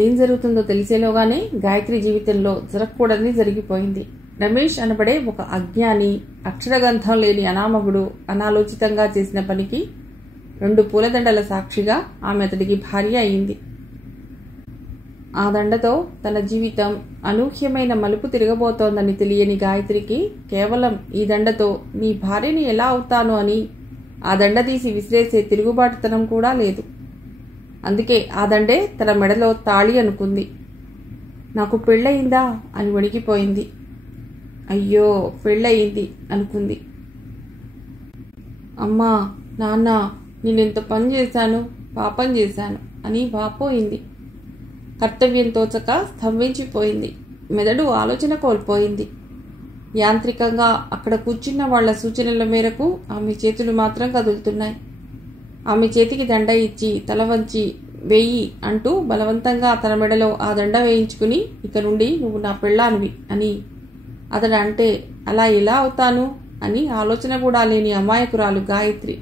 ఏం జరుగుతుందో తెలిసేలోగానే గాయత్రి జీవితంలో జరగకూడదని జరిగిపోయింది. రమేష్ అనబడే ఒక అజ్ఞాని, అక్షరగంధం లేని అనామకుడు అనాలోచితంగా చేసిన పనికి 2 పూలదండల సాక్షిగా ఆమె అతడికి భార్య అయింది. ఆ దండతో తన జీవితం అనూహ్యమైన మలుపు తిరగబోతోందని తెలియని గాయత్రికి కేవలం ఈ దండతో నీ భార్యని ఎలా అవుతాను అని ఆ దండ తీసి విసిరేసే తిరుగుబాటుతనం కూడా లేదు. అందుకే ఆ దండే తన మెడలో తాళి అనుకుంది. నాకు పెళ్ళయిందా అని వణికిపోయింది. అయ్యో పెళ్ళయింది అనుకుంది. అమ్మా నాన్న, నేనెంత పని చేశాను, పాపం చేశాను అని వాపోయింది. కర్తవ్యం తోచక స్తంభించిపోయింది. మెదడు ఆలోచన కోల్పోయింది. యాంత్రికంగా అక్కడ కూర్చున్న వాళ్ల సూచనల మేరకు ఆమె చేతులు మాత్రం కదులుతున్నాయి. ఆమె చేతికి దండ ఇచ్చి తల వంచి వెయ్యి అంటూ బలవంతంగా తన మెడలో ఆ దండ వేయించుకుని ఇక నుండి నువ్వు నా పెళ్ళానివి అని అతడు అంటే అలా ఎలా అవుతాను అని ఆలోచన కూడా లేని అమాయకురాలు గాయత్రి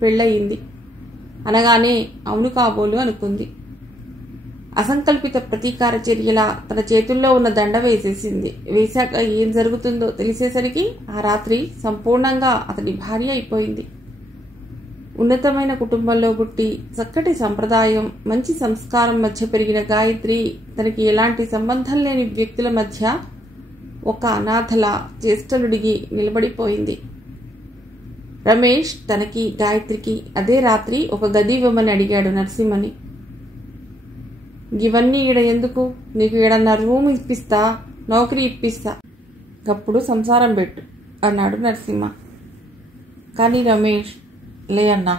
పెళ్ళయింది అనగానే అవును కాబోలు అనుకుంది. అసంకల్పిత ప్రతీకార చర్యలా తన చేతుల్లో ఉన్న దండ వేసేసింది. వేశాక ఏం జరుగుతుందో తెలిసేసరికి ఆ రాత్రి సంపూర్ణంగా అతడి భార్య అయిపోయింది. ఉన్నతమైన కుటుంబంలో పుట్టి చక్కటి సంప్రదాయం, మంచి సంస్కారం మధ్య పెరిగిన గాయత్రి తనకి ఎలాంటి సంబంధం లేని వ్యక్తుల మధ్య ఒక అనాథల చేష్టలుడిగి నిలబడిపోయింది. రమేష్ తనకి గాయత్రికి అదే రాత్రి ఒక గది ఇవ్వమని అడిగాడు నరసింహని. ఇవన్నీ ఈడ ఎందుకు, నీకు ఏడన్నా రూమ్ ఇప్పిస్తా, నౌకరీ ఇప్పిస్తా, గప్పుడు సంసారం పెట్టు అన్నాడు నరసింహ. కానీ రమేష్ లే అన్నా,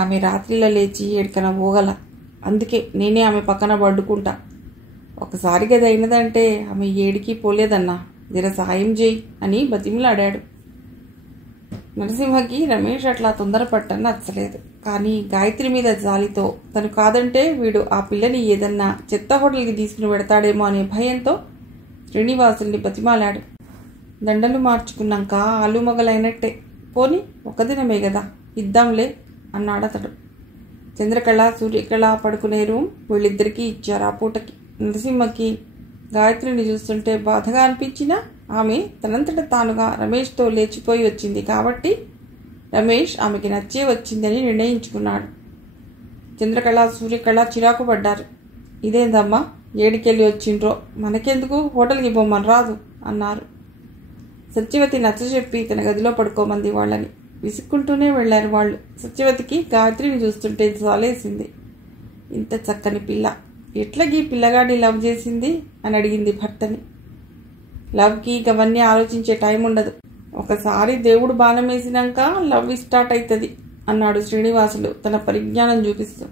ఆమె రాత్రిలో లేచి ఎడికన పోగల, అందుకే నేనే ఆమె పక్కన పడుకుంటా. ఒకసారి గది అయినదంటే ఆమె ఏడికి పోలేదన్నా, జర సాయం చేయి అని బతిమలాడాడు. నరసింహకి రమేష్ అట్లా తొందరపట్టని నచ్చలేదు. కానీ గాయత్రి మీద జాలితో తను కాదంటే వీడు ఆ పిల్లని ఏదన్నా చెత్త హోటల్కి తీసుకుని పెడతాడేమో అనే భయంతో శ్రీనివాసుల్ని బతిమాలాడు. దండలు మార్చుకున్నాక ఆలు మొగలైనట్టే, పోని ఒక దినమే కదా ఇద్దాంలే అన్నాడతడు. చంద్రకళ సూర్యకళ పడుకునే రూమ్ వీళ్ళిద్దరికీ ఇచ్చారు ఆ పూటకి. నరసింహకి గాయత్రిని చూస్తుంటే బాధగా అనిపించినా ఆమె తనంతట తానుగా రమేష్తో లేచిపోయి వచ్చింది కాబట్టి రమేష్ ఆమెకి నచ్చే వచ్చిందని నిర్ణయించుకున్నాడు. చంద్రకళ సూర్యకళ చిరాకు పడ్డారు. ఇదేందమ్మా ఏడికెళ్ళి వచ్చిండ్రో, మనకెందుకు హోటల్కి పోమని రాదు అన్నారు. సత్యవతి నచ్చజెప్పి తన గదిలో పడుకోమంది వాళ్ళని. విసుక్కుంటూనే వెళ్లారు వాళ్ళు. సత్యవతికి గాయత్రిని చూస్తుంటే జాలేసింది. ఇంత చక్కని పిల్ల, ఎట్లగీ పిల్లగాడి లవ్ చేసింది అని అడిగింది భర్తని. లవ్కి అవన్నీ ఆలోచించే టైం ఉండదు, ఒకసారి దేవుడు బాణం వేసినాక లవ్ స్టార్ట్ అవుతుంది అన్నాడు శ్రీనివాసులు తన పరిజ్ఞానం చూపిస్తూ.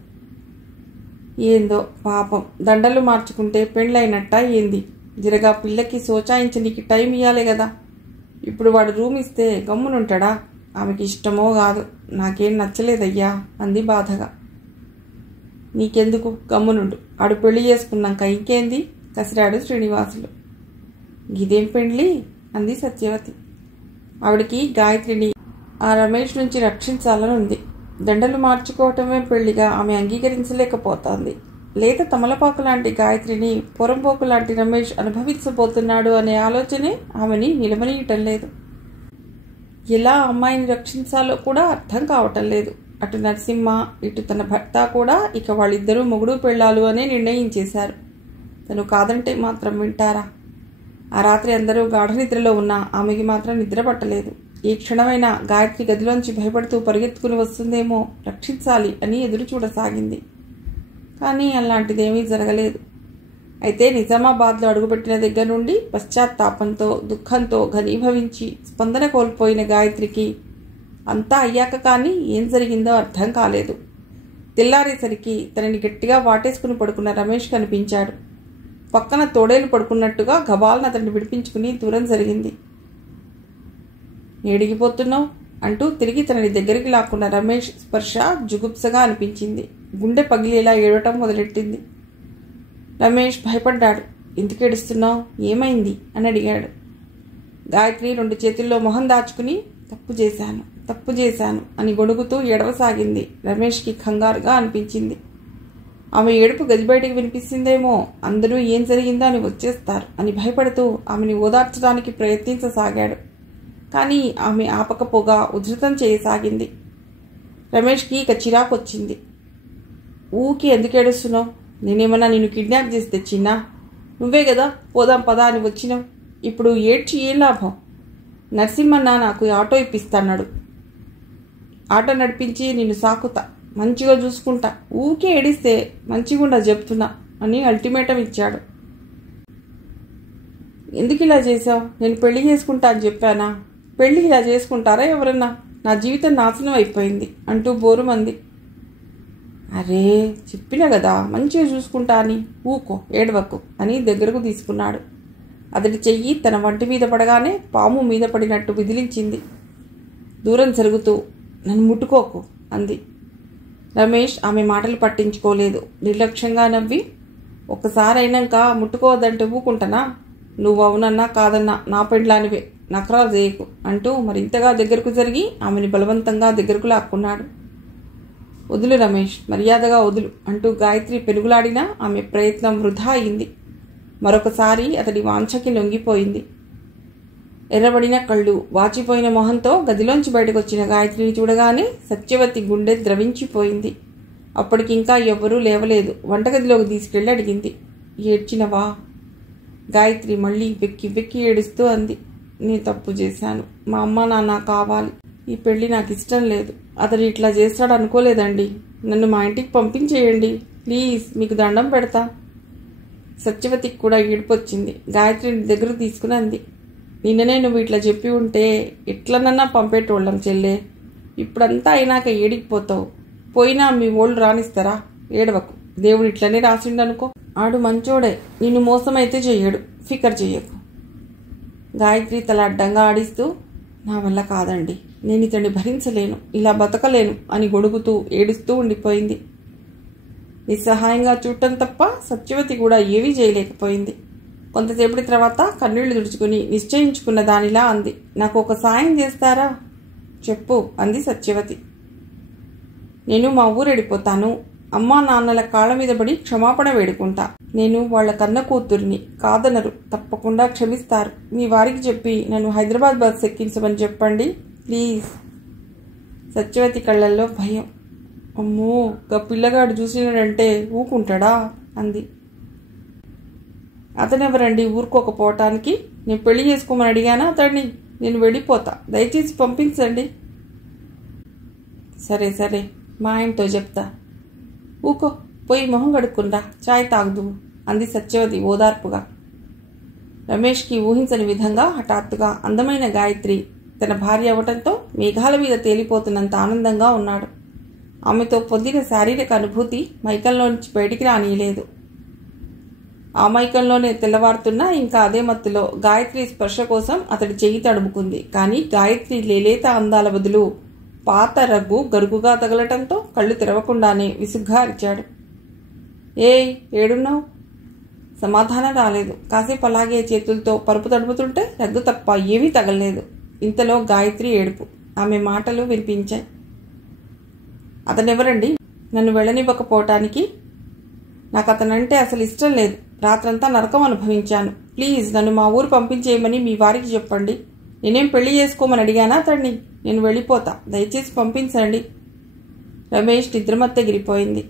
ఏందో పాపం, దండలు మార్చుకుంటే పెళ్ళైనట్ట ఏంది, జరగా పిల్లకి సోచాయించనీకి టైం ఇవ్వాలి కదా. ఇప్పుడు వాడు రూమ్ ఇస్తే గమ్మునుంటాడా, ఆమెకి ఇష్టమో కాదు, నాకేం నచ్చలేదయ్యా అంది బాధగా. నీకెందుకు, గమ్మునుండు, ఆడు పెళ్లి చేసుకున్నాక ఇంకేంది కసిరాడు శ్రీనివాసులు. ఇదేం పెండ్లి అంది సత్యవతి. ఆవిడికి గాయత్రిని ఆ రమేష్ నుంచి రక్షించాలని ఉంది. దండలు మార్చుకోవటమే పెళ్లిగా ఆమె అంగీకరించలేకపోతోంది. లేత తమలపాకు లాంటి గాయత్రిని పొరంపోకు లాంటి రమేష్ అనుభవించబోతున్నాడు అనే ఆలోచనే ఆమెని నిలవనీయటం లేదు. ఎలా అమ్మాయిని రక్షించాలో కూడా అర్థం కావటం లేదు. అటు నరసింహ ఇటు తన భర్త కూడా ఇక వాళ్ళిద్దరూ మొగుడు పెళ్ళాలు అనే నిర్ణయించేశారు. తను కాదంటే మాత్రం వింటారా? ఆ రాత్రి అందరూ గాఢ నిద్రలో ఉన్నా ఆమెకి మాత్రం నిద్ర పట్టలేదు. ఏ క్షణమైనా గాయత్రి గదిలోంచి భయపడుతూ పరిగెత్తుకుని వస్తుందేమో, రక్షించాలి అని ఎదురు చూడసాగింది. కానీ అలాంటిదేమీ జరగలేదు. అయితే నిజామాబాద్లో అడుగుపెట్టిన దగ్గర నుండి పశ్చాత్తాపంతో దుఃఖంతో ఘనీభవించి స్పందన కోల్పోయిన గాయత్రికి అంతా అయ్యాక కానీ ఏం జరిగిందో అర్థం కాలేదు. తెల్లారేసరికి తనని గట్టిగా వాటేసుకుని పడుకున్న రమేష్ కనిపించాడు. పక్కన తోడేలు పడుకున్నట్టుగా గబాలను అతన్ని విడిపించుకుని దూరం జరిగింది. ఏడిగిపోతున్నావు అంటూ తిరిగి తనని దగ్గరికి లాక్కున్న రమేష్ స్పర్శ జుగుప్సగా అనిపించింది. గుండె పగిలేలా ఏడవటం మొదలెట్టింది. రమేష్ భయపడ్డాడు. ఎందుకు ఏడుస్తున్నావు, ఏమైంది అని అడిగాడు. గాయత్రి 2 చేతుల్లో మొహం దాచుకుని తప్పు చేశాను అని గొడుగుతూ ఏడవసాగింది. రమేష్కి కంగారుగా అనిపించింది. ఆమె ఏడుపు గది బయటకు వినిపిస్తుందేమో, అందరూ ఏం జరిగిందో అని వచ్చేస్తారు అని భయపడుతూ ఆమెని ఓదార్చడానికి ప్రయత్నించసాగాడు. కానీ ఆమె ఆపకపోగా ఉధృతం చేయసాగింది. రమేష్కి ఇక చిరాకు వచ్చింది. ఊకి ఎందుకు ఏడుస్తున్నావు? నేనేమన్నా నిన్ను కిడ్నాప్ చేసి తెచ్చినా? నువ్వే కదా పోదాం పదా అని వచ్చినావు. ఇప్పుడు ఏడ్చి ఏం లాభం? నరసింహన్న నాకు ఆటో ఇప్పిస్తాడు. ఆటో నడిపించి నిన్ను సాకుతా, మంచిగా చూసుకుంటా. ఊకే ఏడిస్తే మంచిగుండా చెప్తున్నా అని అల్టిమేటం ఇచ్చాడు. ఎందుకు ఇలా చేసావు? నేను పెళ్లి చేసుకుంటా అని చెప్పానా? పెళ్లి ఇలా చేసుకుంటారా ఎవరన్నా? నా జీవితం నాశనం అయిపోయింది అంటూ బోరుమంది. అరే చెప్పినా కదా మంచిగా చూసుకుంటా అని, ఊకో ఏడవకు అని దగ్గరకు తీసుకున్నాడు. అతడి చెయ్యి తన వంటి మీద పడగానే పాము మీద పడినట్టు విదిలించింది. దూరం జరుగుతూ నన్ను ముట్టుకోకు అంది. రమేష్ ఆమె మాటలు పట్టించుకోలేదు. నిర్లక్ష్యంగా నవ్వి, ఒక్కసారి అయినాక ముట్టుకోవద్దంటే ఊకుంటానా? నువ్వు అవునన్నా కాదన్నా నా పెండ్లానివే, నకరాలు చేయకు అంటూ మరింతగా దగ్గరకు జరిగి ఆమెని బలవంతంగా దగ్గరకు లాక్కున్నాడు. వదులు రమేష్, మర్యాదగా వదులు అంటూ గాయత్రి పెనుగులాడినా ఆమె ప్రయత్నం వృధా అయింది. మరొకసారి అతడి వాంఛకి లొంగిపోయింది. ఎర్రబడిన కళ్ళు, వాచిపోయిన మొహంతో గదిలోంచి బయటకొచ్చిన గాయత్రిని చూడగానే సత్యవతి గుండె ద్రవించిపోయింది. అప్పటికింకా ఎవ్వరూ లేవలేదు. వంటగదిలోకి తీసుకెళ్లి అడిగింది. ఏడ్చినవా? గాయత్రి మళ్ళీ వెక్కి వెక్కి ఏడుస్తూ అంది. నేను తప్పు చేశాను. మా అమ్మ నాన్న కావాలి. ఈ పెళ్లి నాకు ఇష్టం లేదు. అతడు ఇట్లా చేస్తాడు అనుకోలేదండి. నన్ను మా ఇంటికి పంపించేయండి ప్లీజ్, మీకు దండం పెడతా. సత్యవతికి కూడా ఏడుపొచ్చింది. గాయత్రిని దగ్గరకు తీసుకుని అంది. నిన్ననే నువ్వు ఇట్లా చెప్పి ఉంటే ఎట్లనన్నా పంపేటోళ్ళం చెల్లే. ఇప్పుడంతా అయినాక ఏడికిపోతావు. పోయినా మీ ఓళ్ళు రానిస్తారా? ఏడవకు, దేవుడు ఇట్లనే రాసిండనుకో. ఆడు మంచోడే, నిన్ను మోసమైతే చెయ్యడు, ఫికర్ చెయ్యకు. గాయత్రి తల అడ్డంగా ఆడిస్తూ, నా వల్ల కాదండి, నేను ఇతన్ని భరించలేను, ఇలా బతకలేను అని గొడుగుతూ ఏడుస్తూ ఉండిపోయింది. నిస్సహాయంగా చూడటం తప్ప సత్యవతి కూడా ఏవీ చేయలేకపోయింది. కొంతసేపటి తర్వాత కన్నీళ్లు తుడుచుకుని నిశ్చయించుకున్న దానిలా అంది. నాకు ఒక సాయం చేస్తారా? చెప్పు అంది సత్యవతి. నేను మా ఊరెడిపోతాను. అమ్మా నాన్నల కాళ్ళ మీద పడి క్షమాపణ వేడుకుంటా. నేను వాళ్ల కన్న కూతుర్ని, కాదనరు, తప్పకుండా క్షమిస్తారు. మీ వారికి చెప్పి నన్ను హైదరాబాద్ బస్ ఎక్కించమని చెప్పండి ప్లీజ్. సత్యవతి కళ్ళల్లో భయం. అమ్మో, గా పిల్లగాడు చూసినాడంటే ఊకుంటాడా అంది. అతనెవరండి ఊరుకోకపోవటానికి? నేను పెళ్లి చేసుకోమని అడిగానా అతడిని? నేను వెళ్ళిపోతా, దయచేసి పంపించండి. సరే సరే, మా ఆయనతో చెప్తా. ఊకో, పోయి మొహం కడుక్కుందా, చాయ్ తాగుదు అంది సత్యవతి ఓదార్పుగా. రమేష్కి ఊహించని విధంగా హఠాత్తుగా అందమైన గాయత్రి తన భార్య అవ్వటంతో మేఘాల మీద తేలిపోతున్నంత ఆనందంగా ఉన్నాడు. ఆమెతో పొందిన శారీరక అనుభూతి మైకంలోంచి బయటికి రానియలేదు. ఆ మైకంలోనే తెల్లవారుతున్నా ఇంకా అదే మత్తులో గాయత్రి స్పర్శ కోసం అతడి చెయ్యి తడుముకుంది. కానీ గాయత్రి లేలేత అందాల బదులు పాత రగ్గు గరుగుగా తగలటంతో కళ్ళు తెరవకుండానే విసుగ్గా అరిచాడు. ఏడున్నావు? సమాధానం రాలేదు. కాసేపు అలాగే చేతులతో పరుపు తడుపుతుంటే రగ్గు తప్ప ఏమీ తగలలేదు. ఇంతలో గాయత్రి ఏడుపు, ఆమె మాటలు వినిపించాయి. అతనెవరండి నన్ను వెళ్ళనివ్వకపోవటానికి? నాకు అతనంటే అసలు ఇష్టం లేదు. రాత్రంతా నరకం అనుభవించాను. ప్లీజ్ నన్ను మా ఊరు పంపించేయమని మీ వారికి చెప్పండి. నేనేం పెళ్లి చేసుకోమని అడిగానా అతన్ని? నేను వెళ్ళిపోతా, దయచేసి పంపించండి. రమేష్ నిద్రమత్తెగిరిపోయింది.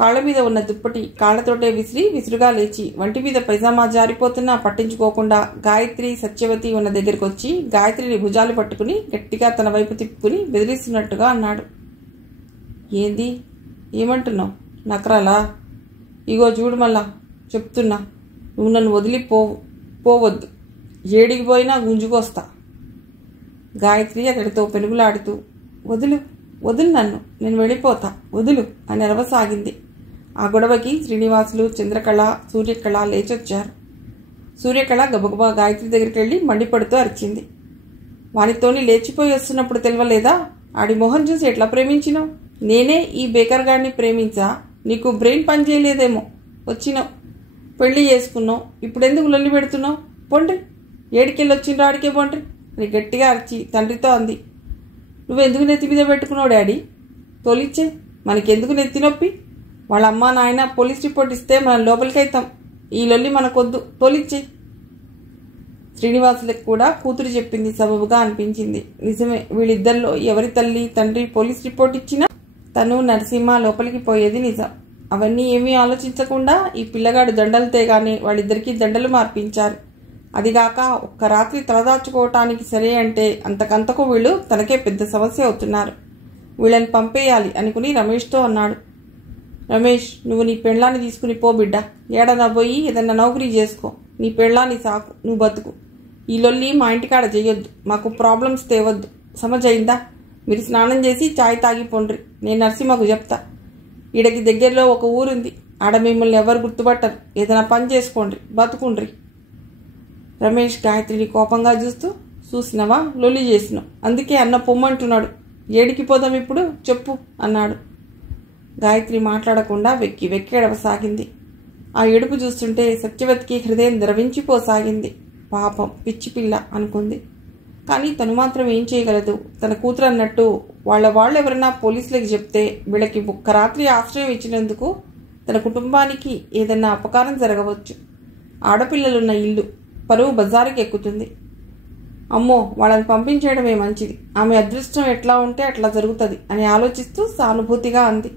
కాళ్ల మీద ఉన్న దుప్పటి కాళ్లతోటే విసురుగా లేచి వంటి మీద పైజామా జారిపోతున్నా పట్టించుకోకుండా గాయత్రి సత్యవతి ఉన్న దగ్గరికి వచ్చి గాయత్రిని భుజాలు పట్టుకుని గట్టిగా తన వైపు తిప్పుకుని బెదిరిస్తున్నట్టుగా అన్నాడు. ఏంది? ఏమంటున్నావు? నకరాలా? ఇగో చూడు మళ్ళా చెప్తున్నా, నువ్వు నన్ను పోవద్దు. ఏడికి పోయినా గుంజుకొస్తా. గాయత్రి అతడితో పెనుగులాడుతూ, వదులు వదులు నన్ను, నేను వెళ్ళిపోతా, వదులు అని అరవసాగింది. ఆ గొడవకి శ్రీనివాసులు, చంద్రకళ, సూర్యకళ లేచొచ్చారు. సూర్యకళ గబగబా గాయత్రి దగ్గరికి వెళ్ళి మండిపడుతూ అరిచింది. వానితోని లేచిపోయి వస్తున్నప్పుడు తెలవలేదా? ఆడి మొహం చూసి ఎట్లా ప్రేమించినావు? నేనే ఈ బేకర్ గాడిని ప్రేమించా? నీకు బ్రెయిన్ పని చేయలేదేమో, వచ్చినావు, పెళ్లి చేసుకున్నావు, ఇప్పుడెందుకు లొల్లి పెడుతున్నావు? పొండ్రి, ఏడికెళ్ళి వచ్చిండ్రు ఆడికే పొండ్రి అని గట్టిగా అరిచి తండ్రితో అంది. నువ్వెందుకు నెత్తి మీద పెట్టుకున్నావు డాడీ? తోలిచ్చే, మనకెందుకు నెత్తి నొప్పి? వాళ్ళ అమ్మా నాయన పోలీస్ రిపోర్ట్ ఇస్తే మనం లోపలికైతాం. ఈ లొల్లి మనకొద్దు, తోలిచ్చేయి. శ్రీనివాసులకు కూడా కూతురు చెప్పింది సబబుగా అనిపించింది. నిజమే, వీళ్ళిద్దరిలో ఎవరి తల్లి తండ్రి పోలీస్ రిపోర్ట్ ఇచ్చినా తను నరసింహ లోపలికి పోయేది నిజం. అవన్నీ ఏమీ ఆలోచించకుండా ఈ పిల్లగాడు దండలు తేగానే వాళ్ళిద్దరికీ దండలు మార్పించారు. అదిగాక ఒక్క రాత్రి తలదాచుకోవటానికి సరే అంటే అంతకంతకు వీళ్ళు తనకే పెద్ద సమస్య అవుతున్నారు. వీళ్ళని పంపేయాలి అనుకుని రమేష్తో అన్నాడు. రమేష్, నువ్వు నీ పెళ్ళాన్ని తీసుకుని పో బిడ్డ. ఏడన్నా పోయి ఏదన్నా నౌకరీ చేసుకో. నీ పెళ్ళాన్ని సాకు, నువ్వు బతుకు. ఈ లొల్లి మా ఇంటికాడ చెయ్యొద్దు. మాకు ప్రాబ్లమ్స్ తేవద్దు. సమజైందా? మీరు స్నానం చేసి చాయ్ తాగి పొండ్రి. నేను నరసింహకు చెప్తా. ఈడకి దగ్గరలో ఒక ఊరుంది. ఆడ మిమ్మల్ని ఎవరు గుర్తుపట్టరు. ఏదైనా పని చేసుకోండి, బతుకుండ్రి. రమేష్ గాయత్రిని కోపంగా చూస్తూ, చూసినవా, లొల్లి చేసినావు, అందుకే అన్న పొమ్మంటున్నాడు. ఏడికి పోదాం ఇప్పుడు చెప్పు అన్నాడు. గాయత్రి మాట్లాడకుండా వెక్కి వెక్కి ఎడవసాగింది. ఆ ఏడుపు చూస్తుంటే సత్యవతికి హృదయం ద్రవించిపోసాగింది. పాపం పిచ్చి పిల్ల అనుకుంది. కానీ తను మాత్రం ఏం చేయగలదు? తన కూతురు అన్నట్టు వాళ్ళెవరైనా పోలీసులకి చెప్తే వీళ్ళకి ఒక్క రాత్రి ఆశ్రయం ఇచ్చినందుకు తన కుటుంబానికి ఏదన్నా అపకారం జరగవచ్చు. ఆడపిల్లలున్న ఇల్లు పరువు బజారుకి ఎక్కుతుంది. అమ్మో, వాళ్ళని పంపించేయడమే మంచిది. ఆమె అదృష్టం ఎట్లా ఉంటే అట్లా జరుగుతుంది అని ఆలోచిస్తూ సానుభూతిగా అంది.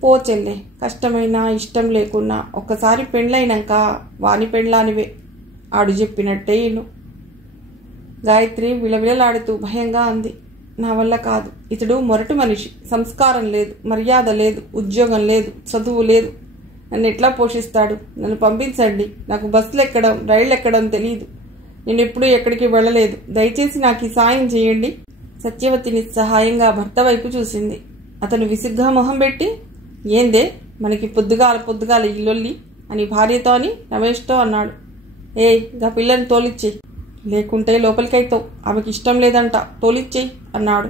పో చెల్లె, కష్టమైనా ఇష్టం లేకున్నా ఒక్కసారి పెళ్ళైనాక వాని పెళ్ళానివే. ఆడు చెప్పినట్టే ఇను. గాయత్రి విలవిలలాడుతూ భయంగా అంది. నా వల్ల కాదు. ఇతడు మొరటు మనిషి. సంస్కారం లేదు, మర్యాద లేదు, ఉద్యోగం లేదు, చదువు లేదు. నన్ను ఎట్లా పోషిస్తాడు? నన్ను పంపించండి. నాకు బస్సులు ఎక్కడం, రైళ్ళు ఎక్కడం తెలియదు. నేను ఎప్పుడూ ఎక్కడికి వెళ్ళలేదు. దయచేసి నాకు ఈ సాయం చేయండి. సత్యవతి నిస్సహాయంగా భర్త వైపు చూసింది. అతను విసుగ్గా మొహం పెట్టి, ఏందే మనకి పొద్దుగాల ఈ లొల్లి అని భార్యతో అని రమేష్తో అన్నాడు. గా పిల్లని తోలిచ్చేయి, లేకుంటే లోపలికైతావు. ఆమెకి ఇష్టం లేదంట, తోలిచ్చేయి అన్నాడు.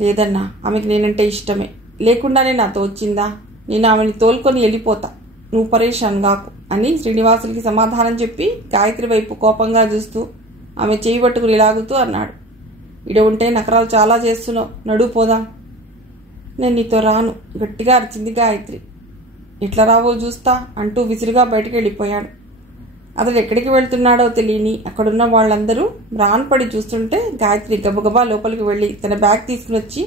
లేదన్నా, ఆమెకి నేనంటే ఇష్టమే. లేకుండానే నాతో వచ్చిందా? నేను ఆమెని తోలుకొని వెళ్ళిపోతా. నువ్వు పరేషాన్ గాకు అని శ్రీనివాసులకి సమాధానం చెప్పి గాయత్రి వైపు కోపంగా చూస్తూ ఆమె చేయి పట్టుకుని లాగుతూ అన్నాడు. ఇడ ఉంటే నకరాలు చాలా చేస్తున్నావు, నడువు పోదాం. నేను నీతో రాను, గట్టిగా అరిచింది గాయత్రి. ఎట్లా రావో చూస్తా అంటూ విసురుగా బయటికి వెళ్ళిపోయాడు. అతడు ఎక్కడికి వెళ్తున్నాడో తెలియని అక్కడున్న వాళ్ళందరూ రాన్పడి చూస్తుంటే గాయత్రి గబగబా లోపలికి వెళ్ళి తన బ్యాగ్ తీసుకుని వచ్చి,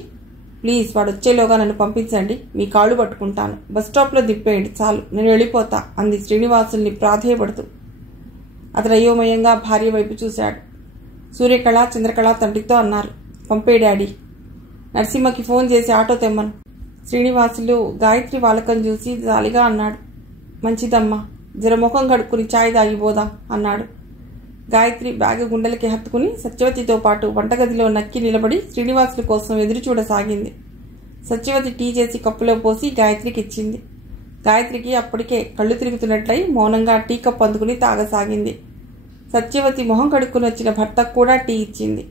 ప్లీజ్ వాడు వచ్చేలోగా నన్ను పంపించండి, మీ కాళ్ళు పట్టుకుంటాను, బస్ స్టాప్లో దింపేయండి చాలు, నేను వెళ్ళిపోతా అంది శ్రీనివాసుల్ని ప్రాధేయపడుతూ. అతడు అయోమయంగా భార్య వైపు చూశాడు. సూర్యకళ చంద్రకళ తండ్రితో అన్నారు, పంపే డాడీ. నరసింహకి ఫోన్ చేసి ఆటో తెమ్మను. శ్రీనివాసులు గాయత్రి వాలకం చూసి జాలిగా అన్నాడు. మంచిదమ్మా, జరముఖం కడుక్కుని ఛాయ్ తాగిపోదాం అన్నాడు. గాయత్రి బ్యాగ్ గుండెలకి హత్తుకుని సత్యవతితో పాటు వంటగదిలో నక్కి నిలబడి శ్రీనివాసుల కోసం ఎదురు చూడసాగింది. సత్యవతి టీ చేసి కప్పులో పోసి గాయత్రికి ఇచ్చింది. గాయత్రికి అప్పటికే కళ్ళు తిరుగుతున్నట్లయి మౌనంగా టీ కప్పు అందుకుని తాగసాగింది. సత్యవతి మొహం కడుక్కుని వచ్చిన భర్తకు కూడా టీ ఇచ్చింది.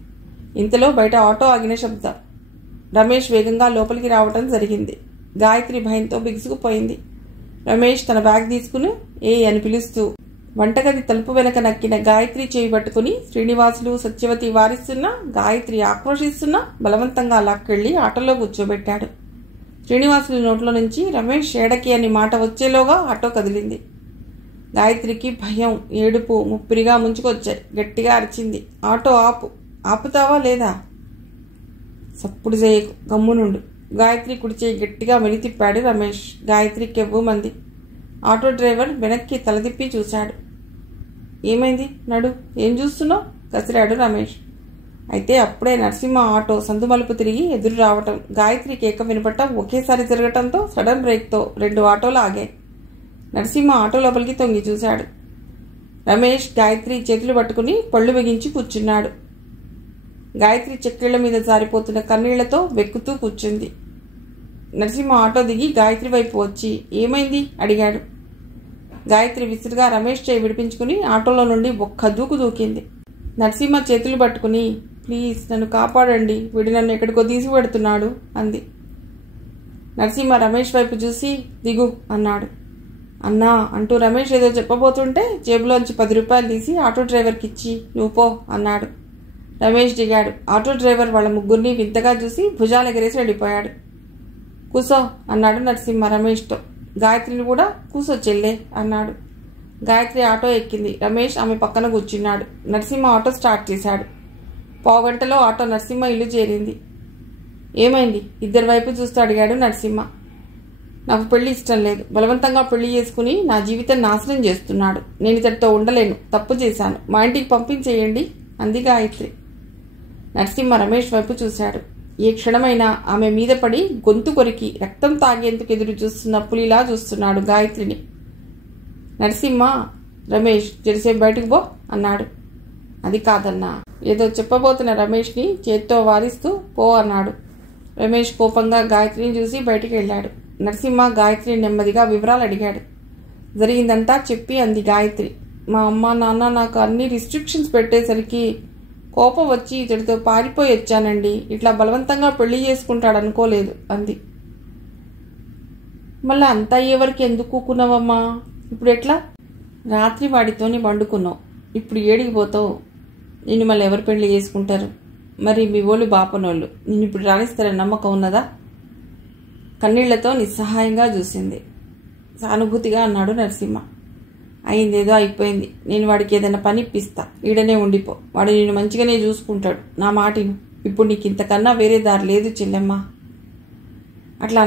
ఇంతలో బయట ఆటో ఆగిన శబ్దం. రమేష్ వేగంగా లోపలికి రావటం జరిగింది. గాయత్రి భయంతో బిగుసుకుపోయింది. రమేష్ తన బ్యాగ్ తీసుకుని అని పిలుస్తూ వంటగది తలుపు వెనక నక్కిన గాయత్రి చేయి పట్టుకుని శ్రీనివాసులు సత్యవతి వారిస్తున్నా గాయత్రి ఆక్రోషిస్తున్నా బలవంతంగా లాక్కెళ్లి ఆటోలో కూర్చోబెట్టాడు. శ్రీనివాసుల నోట్లో నుంచి రమేష్ ఏడకి అని మాట వచ్చేలోగా ఆటో కదిలింది. గాయత్రికి భయం, ఏడుపు ముప్పిరిగా ముంచుకొచ్చాయి. గట్టిగా అరిచింది, ఆటో ఆపు, ఆపుతావా లేదా? సప్పుడు చేయకు, గమ్మునుండు. గాయత్రి కుడిచేయి గట్టిగా మెలితిప్పాడు రమేష్. గాయత్రి కెవ్వుమంది. ఆటో డ్రైవర్ వెనక్కి తలదిప్పి చూశాడు. ఏమైంది, నడు, ఏం చూస్తున్నావు? కసిరాడు రమేష్. అయితే అప్పుడే నరసింహ ఆటో సందు మలుపు తిరిగి ఎదురు రావటం, గాయత్రి కేక వినపడటం ఒకేసారి జరగటంతో సడన్ బ్రేక్తో 2 ఆటోలు ఆగాయి. నరసింహ ఆటో లోపలికి తొంగి చూశాడు. రమేష్ గాయత్రి చేతులు పట్టుకుని పళ్ళు బిగించి కూర్చున్నాడు. గాయత్రి చెక్కిళ్ల మీద జారిపోతున్న కన్నీళ్లతో వెక్కుతూ కూర్చుంది. నరసింహ ఆటో దిగి గాయత్రి వైపు వచ్చి ఏమైంది అడిగాడు. గాయత్రి విసురుగా రమేష్ చేయి విడిపించుకుని ఆటోలో నుండి ఒక్క దూకు దూకింది. నరసింహ చేతులు పట్టుకుని, ప్లీజ్ నన్ను కాపాడండి, వీడు నన్ను ఎక్కడికో తీసుకువెడుతున్నాడు అంది. నరసింహ రమేష్ వైపు చూసి దిగు అన్నాడు. అన్నా అంటూ రమేష్ ఏదో చెప్పబోతుంటే జేబులోంచి 10 రూపాయలు తీసి ఆటో డ్రైవర్కి ఇచ్చి నువ్వు పో అన్నాడు. రమేష్ దిగాడు. ఆటో డ్రైవర్ వాళ్ళ ముగ్గురిని వింతగా చూసి భుజాలు ఎగరేసి వెళ్ళిపోయాడు. కూసో అన్నాడు నరసింహ రమేష్తో. గాయత్రిని కూడా కూసో చెల్లే అన్నాడు. గాయత్రి ఆటో ఎక్కింది. రమేష్ ఆమె పక్కన కూర్చున్నాడు. నరసింహ ఆటో స్టార్ట్ చేశాడు. పావుగంటలో ఆటో నరసింహ ఇల్లు చేరింది. ఏమైంది? ఇద్దరి వైపు చూస్తూ అడిగాడు నరసింహ. నాకు పెళ్లి ఇష్టం లేదు. బలవంతంగా పెళ్లి చేసుకుని నా జీవితం నాశనం చేస్తున్నాడు. నేను ఇతడితో ఉండలేను. తప్పు చేశాను. మా ఇంటికి పంపించేయండి అంది గాయత్రి. నరసింహ రమేష్ వైపు చూశాడు. ఏ క్షణమైనా ఆమె మీద పడి గొంతు కొరికి రక్తం తాగేందుకు ఎదురు చూస్తున్న పులిలా చూస్తున్నాడు గాయత్రిని. నరసింహ, రమేష్ జెరిసేపు బయటకు పో అన్నాడు. అది కాదన్నా. ఏదో చెప్పబోతున్న రమేష్ని చేత్తో వారిస్తూ పో అన్నాడు. రమేష్ కోపంగా గాయత్రిని చూసి బయటికి వెళ్ళాడు. నరసింహ గాయత్రిని నెమ్మదిగా వివరాలు అడిగాడు. జరిగిందంతా చెప్పి అంది గాయత్రి. మా అమ్మ నాన్న నాకు అన్ని రిస్ట్రిక్షన్స్ పెట్టేసరికి కోపం వచ్చి ఇతడితో పారిపోయి వచ్చానండి. ఇట్లా బలవంతంగా పెళ్లి చేసుకుంటాడనుకోలేదు అంది. మళ్ళీ అంతా ఎవరికి ఎందుకు కూకున్నావమ్మా? ఇప్పుడు ఎట్లా? రాత్రి వాడితోని వండుకున్నావు. ఇప్పుడు ఏడికి పోతావు? నిన్ను మళ్ళీ ఎవరు పెళ్లి చేసుకుంటారు? మరి మీ ఓళ్ళు బాపనోళ్ళు నిన్ను ఇప్పుడు రాణిస్తారని నమ్మకం ఉన్నదా? కన్నీళ్లతో నిస్సహాయంగా చూసింది. సానుభూతిగా అన్నాడు నరసింహ. అయిందేదో అయిపోయింది. నేను వాడికి ఏదైనా పని ఇప్పిస్తా. ఈడనే ఉండిపో. వాడు నిన్ను మంచిగానే చూసుకుంటాడు. నా మాటిను. ఇప్పుడు నీకు ఇంతకన్నా వేరే దారి లేదు చెల్లెమ్మ. అట్లా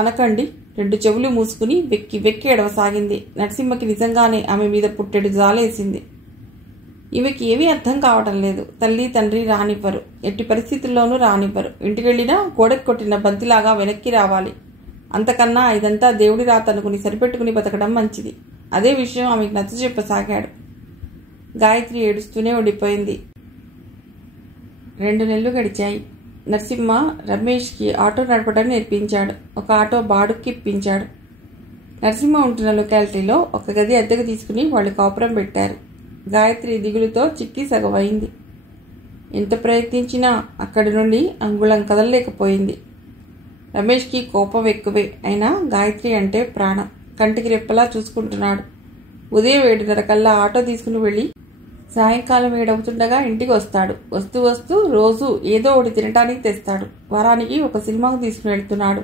అనకండి. రెండు చెవులు మూసుకుని వెక్కి వెక్కి ఎడవసాగింది. నరసింహకి నిజంగానే ఆమె మీద పుట్టెడు జాలేసింది. ఈమెకి ఏమీ అర్థం కావటం లేదు. తల్లి తండ్రి రానివ్వరు. ఎట్టి పరిస్థితుల్లోనూ రానివ్వరు. ఇంటికెళ్ళినా గోడకు కొట్టిన బంతిలాగా వెనక్కి రావాలి. అంతకన్నా ఇదంతా దేవుడి రాత అనుకుని సరిపెట్టుకుని బతకడం మంచిది. అదే విషయం ఆమెకు నచ్చ చెప్పసాగాడు. గాయత్రి ఏడుస్తూనే ఉండిపోయింది. 2 నెలలు గడిచాయి. నరసింహ రమేష్కి ఆటో నడపడం నేర్పించాడు. ఒక ఆటో బాడుక్కి ఇప్పించాడు. నరసింహ ఉంటున్న లొకాలిటీలో ఒక గది అద్దెకు తీసుకుని వాళ్ళు కాపురం పెట్టారు. గాయత్రి దిగులుతో చిక్కి సగమైంది. ఎంత ప్రయత్నించినా అక్కడి నుండి అంగుళం కదలలేకపోయింది. రమేష్కి కోపం ఎక్కువే. అయినా గాయత్రి అంటే ప్రాణం. కంటికి రెప్పలా చూసుకుంటున్నాడు. ఉదయం 7:30 కల్లా ఆటో తీసుకుని వెళ్ళి సాయంకాలం 7 ఇంటికి వస్తాడు. వస్తూ రోజు ఏదో ఒకటి తినటానికి తెస్తాడు. వారానికి ఒక సినిమాకు తీసుకుని వెళ్తున్నాడు.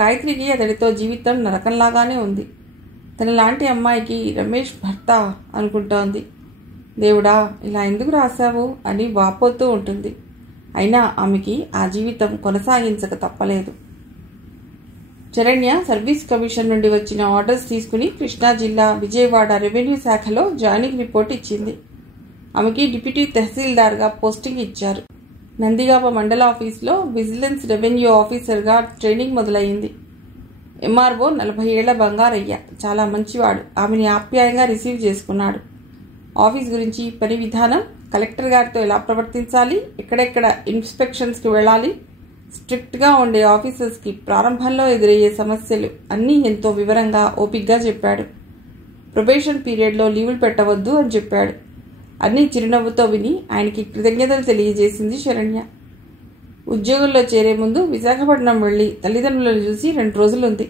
గాయత్రికి అతడితో జీవితం నరకంలాగానే ఉంది. తనలాంటి అమ్మాయికి రమేష్ భర్త అనుకుంటోంది. దేవుడా, ఇలా ఎందుకు రాశావు అని వాపోతూ ఉంటుంది. అయినా ఆమెకి ఆ జీవితం కొనసాగించక తప్పలేదు. శరణ్య సర్వీస్ కమిషన్ నుండి వచ్చిన ఆర్డర్స్ తీసుకుని కృష్ణా జిల్లా విజయవాడ రెవెన్యూ శాఖలో జాయినింగ్ రిపోర్ట్ ఇచ్చింది. ఆమెకి డిప్యూటీ తహసీల్దార్గా పోస్టింగ్ ఇచ్చారు. నందిగామ మండల ఆఫీస్లో విజిలెన్స్ రెవెన్యూ ఆఫీసర్గా ట్రైనింగ్ మొదలైంది. ఎంఆర్ఓ 40 ఏళ్ల బంగారయ్య చాలా మంచివాడు. ఆమెని ఆప్యాయంగా రిసీవ్ చేసుకున్నాడు. ఆఫీస్ గురించి, పని విధానం, కలెక్టర్ గారితో ఎలా ప్రవర్తించాలి, ఎక్కడెక్కడ ఇన్స్పెక్షన్స్కి వెళ్ళాలి, స్ట్రిక్ట్గా ఉండే ఆఫీసర్స్కి ప్రారంభంలో ఎదురయ్యే సమస్యలు అన్నీ ఎంతో వివరంగా ఓపిగ్గా చెప్పాడు. ప్రొబేషన్ పీరియడ్లో లీవులు పెట్టవద్దు అని చెప్పాడు. అన్నీ చిరునవ్వుతో విని ఆయనకి కృతజ్ఞతలు తెలియజేసింది శరణ్య. ఉద్యోగంలో చేరే ముందు విశాఖపట్నం వెళ్ళి తల్లిదండ్రులను చూసి 2 రోజులుంది.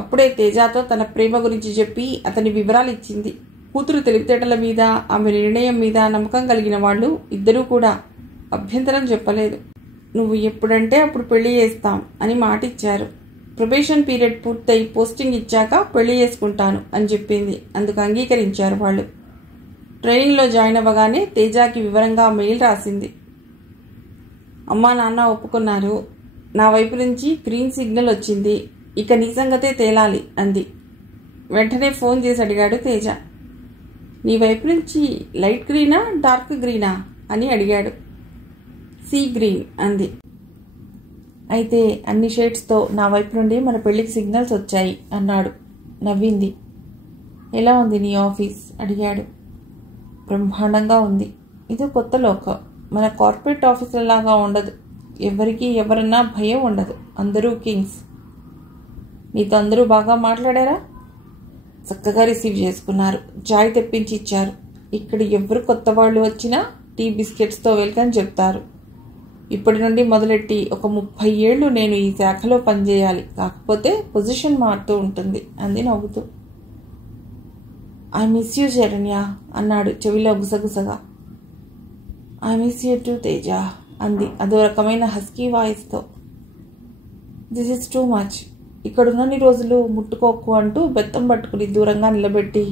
అప్పుడే తేజాతో తన ప్రేమ గురించి చెప్పి అతని వివరాలు ఇచ్చింది. కూతురు తెలివితేటల మీద, ఆమె నిర్ణయం మీద నమ్మకం కలిగిన వాళ్ళు ఇద్దరూ కూడా అభ్యంతరం చెప్పలేదు. నువ్వు ఎప్పుడంటే అప్పుడు పెళ్లి చేస్తాం అని మాటిచ్చారు. ప్రొబేషన్ పీరియడ్ పూర్తయి పోస్టింగ్ ఇచ్చాక పెళ్లి చేసుకుంటాను అని చెప్పింది. అందుకు అంగీకరించారు వాళ్ళు. ట్రైనింగ్లో జాయిన్ అవ్వగానే తేజాకి వివరంగా మెయిల్ రాసింది. అమ్మా నాన్న ఒప్పుకున్నారు. నా వైపు నుంచి గ్రీన్ సిగ్నల్ వచ్చింది. ఇక నీ సంగతే తేలాలి అంది. వెంటనే ఫోన్ చేసి అడిగాడు తేజ. నీ వైపు నుంచి లైట్ గ్రీనా డార్క్ గ్రీనా అని అడిగాడు. సీ గ్రీన్ అంది. అయితే అన్ని షేడ్స్తో నా వైపు నుండి మన పెళ్లికి సిగ్నల్స్ వచ్చాయి అన్నాడు. నవ్వింది. ఎలా ఉంది నీ ఆఫీస్ అడిగాడు. బ్రహ్మాండంగా ఉంది. ఇదో కొత్త లోకం. మన కార్పొరేట్ ఆఫీసులలాగా ఉండదు. ఎవరికి ఎవరన్నా భయం ఉండదు. అందరూ కింగ్స్. నీతో అందరూ బాగా మాట్లాడారా? చక్కగా రిసీవ్ చేసుకున్నారు. చాయ్ తెప్పించి ఇచ్చారు. ఇక్కడ ఎవరు కొత్త వాళ్ళు వచ్చినా టీ బిస్కెట్స్తో వెల్కమ్ చెప్తారు. ఇప్పటి నుండి మొదలెట్టి ఒక 30 ఏళ్ళు నేను ఈ శాఖలో పనిచేయాలి. కాకపోతే పొజిషన్ మారుతూ ఉంటుంది అంది నవ్వుతూ. ఐ మిస్ యూ శరణ్య అన్నాడు చెవిలో గుసగుసగా. I miss you too Teja అంది అదో రకమైన హస్కీ వాయిస్తో. This is too much. ఇక్కడున్నన్ని రోజులు ముట్టుకోకు అంటూ బెత్తం పట్టుకుని దూరంగా నిలబెట్టి,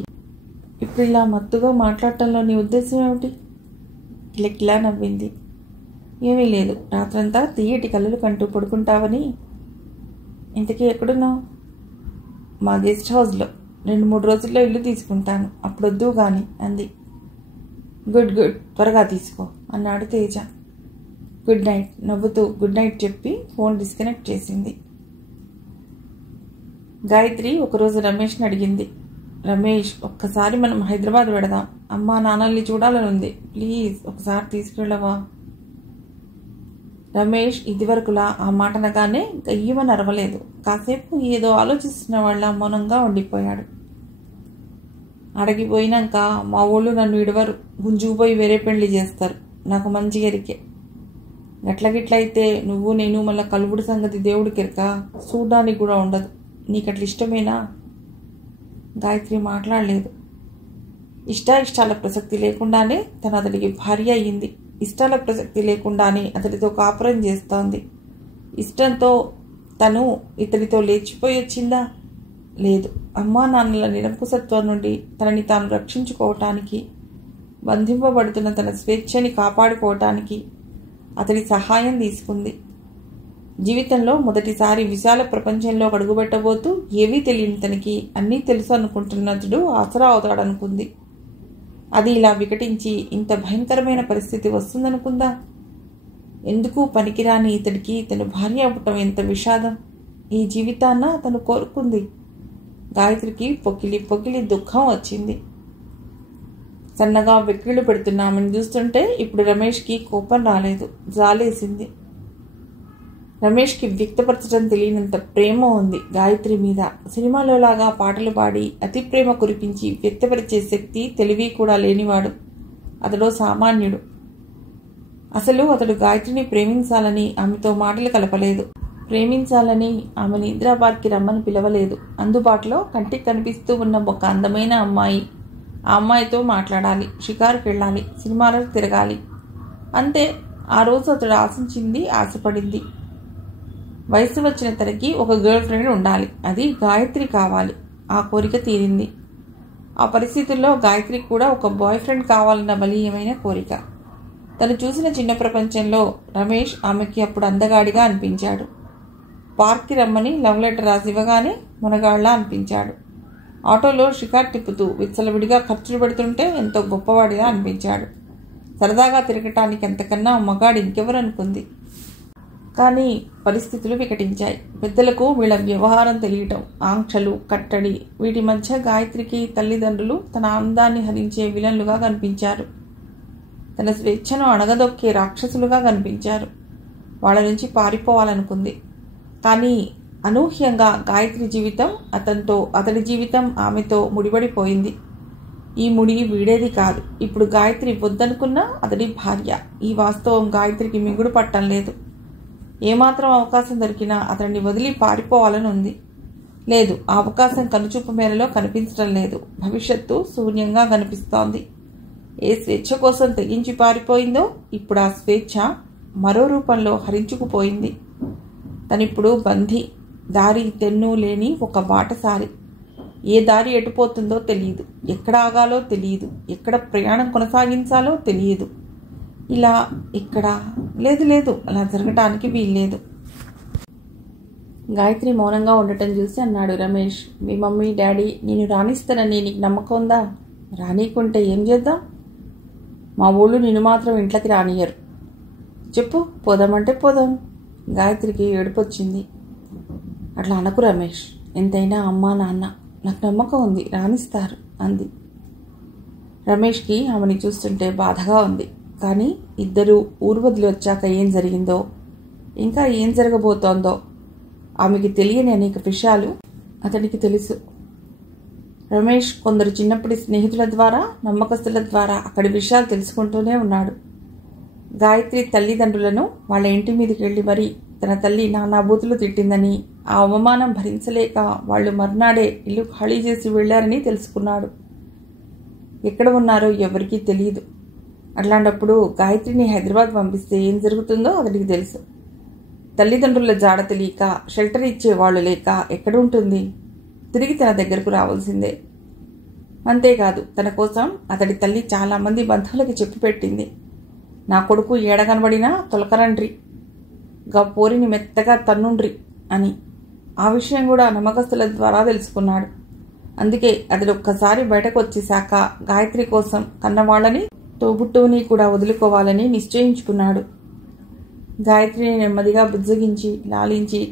ఇప్పుడు ఇలా మత్తుగా మాట్లాడటంలో నీ ఉద్దేశం ఏమిటి? కిలకిలా నవ్వింది. ఏమీ లేదు, రాత్రంతా తీయటి కళ్ళలు కంటూ పడుకుంటావని. ఇంతకీ ఎక్కడున్నావు? మా గెస్ట్ హౌస్లో. 2-3 రోజుల్లో ఇల్లు తీసుకుంటాను, అప్పుడొద్దు గాని అంది. గుడ్ గుడ్, త్వరగా తీసుకో అన్నాడు తేజ. గుడ్ నైట్ నవ్వుతూ గుడ్ నైట్ చెప్పి ఫోన్ డిస్కనెక్ట్ చేసింది. గాయత్రి ఒకరోజు రమేష్ని అడిగింది. రమేష్, ఒక్కసారి మనం హైదరాబాద్ వెడదాం, అమ్మా నాన్నల్ని చూడాలనుంది, ప్లీజ్ ఒకసారి తీసుకెళ్ళవా? రమేష్ ఇదివరకులా ఆ మాట అనగానే గయ్యమని అరవలేదు. కాసేపు ఏదో ఆలోచిస్తున్న వాళ్ళ మౌనంగా ఉండిపోయాడు. అడిగిపోయినాక మా ఊళ్ళు నన్ను విడవరు, గుంజుకుపోయి వేరే పెళ్లి చేస్తారు, నాకు మంచి ఎరికే. గట్లగిట్లయితే నువ్వు నేను మళ్ళీ కలుపుడు సంగతి దేవుడికెరక, చూడ్డానికి కూడా ఉండదు. నీకట్ల ఇష్టమేనా? గాయత్రి మాట్లాడలేదు. ఇష్టాల ప్రసక్తి లేకుండానే తను అతడికి భార్య అయ్యింది. ఇష్టాల ప్రసక్తి లేకుండానే అతడితో కాపురం చేస్తోంది. ఇష్టంతో తను ఇతడితో లేచిపోయి వచ్చిందా? లేదు. అమ్మా నాన్నల నిరంకుశత్వం నుండి తనని తాను రక్షించుకోవటానికి, బంధింపబడుతున్న తన స్వేచ్ఛని కాపాడుకోవటానికి అతడి సహాయం తీసుకుంది. జీవితంలో మొదటిసారి విశాల ప్రపంచంలో అడుగుపెట్టబోతూ ఏవీ తెలియని తనకి అన్నీ తెలుసు అనుకుంటున్నతుడు ఆసరా అవుతాడనుకుంది. అది ఇలా వికటించి ఇంత భయంకరమైన పరిస్థితి వస్తుందనుకుందా? ఎందుకు పనికిరాని ఇతడికి తను భార్య అవ్వటం ఎంత విషాదం! ఈ జీవితాన్న తను కోరుకుంది. గాయత్రికి పొక్కిలి పొక్కిలి దుఃఖం వచ్చింది. సన్నగా వెక్కిళ్ళు పెడుతున్నామని చూస్తుంటే ఇప్పుడు రమేష్కి కోపం రాలేదు, జాలేసింది. రమేష్కి వ్యక్తపరచడం తెలియనంత ప్రేమ ఉంది గాయత్రి మీద. సినిమాలో లాగా పాటలు పాడి అతి ప్రేమ కురిపించి వ్యక్తపరిచే శక్తి, తెలివి కూడా లేనివాడు. అతడు సామాన్యుడు. అసలు అతడు గాయత్రిని ప్రేమించాలని ఆమెతో మాటలు కలపలేదు. ప్రేమించాలని ఆమెను హైదరాబాద్కి రమ్మని పిలవలేదు. అందుబాటులో కంటికి కనిపిస్తూ ఉన్న ఒక అందమైన అమ్మాయి, ఆ అమ్మాయితో మాట్లాడాలి, షికారుకి వెళ్ళాలి, సినిమాలకు తిరగాలి, అంతే. ఆ రోజు అతడు ఆశించింది, ఆశపడింది. వయసు వచ్చిన తనకి ఒక గర్ల్ ఫ్రెండ్ ఉండాలి, అది గాయత్రి కావాలి. ఆ కోరిక తీరింది. ఆ పరిస్థితుల్లో గాయత్రి కూడా ఒక బాయ్ ఫ్రెండ్ కావాలన్న బలీయమైన కోరిక. తను చూసిన చిన్న ప్రపంచంలో రమేష్ ఆమెకి అప్పుడు అందగాడిగా అనిపించాడు. పార్క్కి రమ్మని లవ్ లెటర్ రాసివ్వగానే మునగాళ్లా అనిపించాడు. ఆటోలో షికార్ తిప్పుతూ విచ్చలవిడిగా ఖర్చులు పెడుతుంటే ఎంతో గొప్పవాడిగా అనిపించాడు. సరదాగా తిరగటానికి ఎంతకన్నా మగాడు ఇంకెవరు అనుకుంది. కానీ పరిస్థితులు వికటించాయి. పెద్దలకు వీళ్ళ వ్యవహారం తెలియటం, ఆంక్షలు, కట్టడి, వీటి మధ్య గాయత్రికి తల్లిదండ్రులు తన ఆనందాన్ని హరించే విలన్లుగా కనిపించారు. తన స్వేచ్ఛను అణగదొక్కే రాక్షసులుగా కనిపించారు. వాళ్ళ నుంచి పారిపోవాలనుకుంది. కానీ అనూహ్యంగా గాయత్రి జీవితం అతనితో, అతడి జీవితం ఆమెతో ముడిపడిపోయింది. ఈ ముడి వీడేది కాదు. ఇప్పుడు గాయత్రి వద్దనుకున్నా అతడి భార్య. ఈ వాస్తవం గాయత్రికి మిగుడు పట్టం లేదు. ఏమాత్రం అవకాశం దొరికినా అతన్ని వదిలి పారిపోవాలని ఉంది. లేదు, ఆ అవకాశం కనుచూపు మేరలో కనిపించడం లేదు. భవిష్యత్తు శూన్యంగా కనిపిస్తోంది. ఏ స్వేచ్ఛ కోసం తెగించి పారిపోయిందో ఇప్పుడు ఆ స్వేచ్ఛ మరో రూపంలో హరించుకుపోయింది. తనిప్పుడు బందీ, దారి తెన్ను లేని ఒక బాటసారి. ఏ దారి ఎటుపోతుందో తెలియదు, ఎక్కడ ఆగాలో తెలియదు, ఎక్కడ ప్రయాణం కొనసాగించాలో తెలియదు. ఇలా ఇక్కడ లేదు లేదు, అలా జరగటానికి వీల్లేదు. గాయత్రి మౌనంగా ఉండటం చూసి అన్నాడు రమేష్. మీ మమ్మీ డాడీ నేను రాణిస్తానని నీకు నమ్మకం ఉందా? రానీకుంటే ఏం చేద్దాం? మా ఊళ్ళు నిన్ను మాత్రం ఇంట్లోకి రానియరు. చెప్పు, పోదామంటే పోదాం. గాయత్రికి ఏడుపొచ్చింది. అట్లా అనకు రమేష్, ఎంతైనా అమ్మా నాన్న, నాకు నమ్మకం ఉంది, రాణిస్తారు అంది. రమేష్కి ఆమెని చూస్తుంటే బాధగా ఉంది. కానీ ఇద్దరూ ఊరు వదిలి వచ్చాక ఏం జరిగిందో, ఇంకా ఏం జరగబోతోందో ఆమెకి తెలియని అనేక విషయాలు అతనికి తెలుసు. రమేష్ కొందరు చిన్నప్పటి స్నేహితుల ద్వారా, నమ్మకస్తుల ద్వారా అక్కడి విషయాలు తెలుసుకుంటూనే ఉన్నాడు. గాయత్రి తల్లిదండ్రులను వాళ్ళ ఇంటి మీదకి వెళ్ళి మరీ తన తల్లి నానాబూతులు తిట్టిందని, ఆ అవమానం భరించలేక వాళ్ళు మర్నాడే ఇల్లు ఖాళీ చేసి వెళ్లారని తెలుసుకున్నాడు. ఎక్కడ ఉన్నారో ఎవరికీ తెలియదు. అట్లాంటప్పుడు గాయత్రిని హైదరాబాద్ పంపిస్తే ఏం జరుగుతుందో అతడికి తెలుసు. తల్లిదండ్రుల జాడ తెలియక, షెల్టర్ ఇచ్చేవాళ్లు లేక ఎక్కడుంటుంది? తిరిగి తన దగ్గరకు రావాల్సిందే. అంతేకాదు, తన కోసం అతడి తల్లి చాలామంది బంధువులకి చెప్పి పెట్టింది. నా కొడుకు ఏడగనబడినా తొలకరండ్రి, గా పోరిని మెత్తగా తన్నుండ్రి అని. ఆ విషయం కూడా నమ్మకస్తుల ద్వారా తెలుసుకున్నాడు. అందుకే అతడు ఒక్కసారి బయటకు వచ్చేశాక గాయత్రి కోసం కన్నవాళ్ళని, తోబుట్టువుని కూడా వదులుకోవాలని నిశ్చయించుకున్నాడు. గాయత్రిని నెమ్మదిగా బుజ్జగించి, లాలించి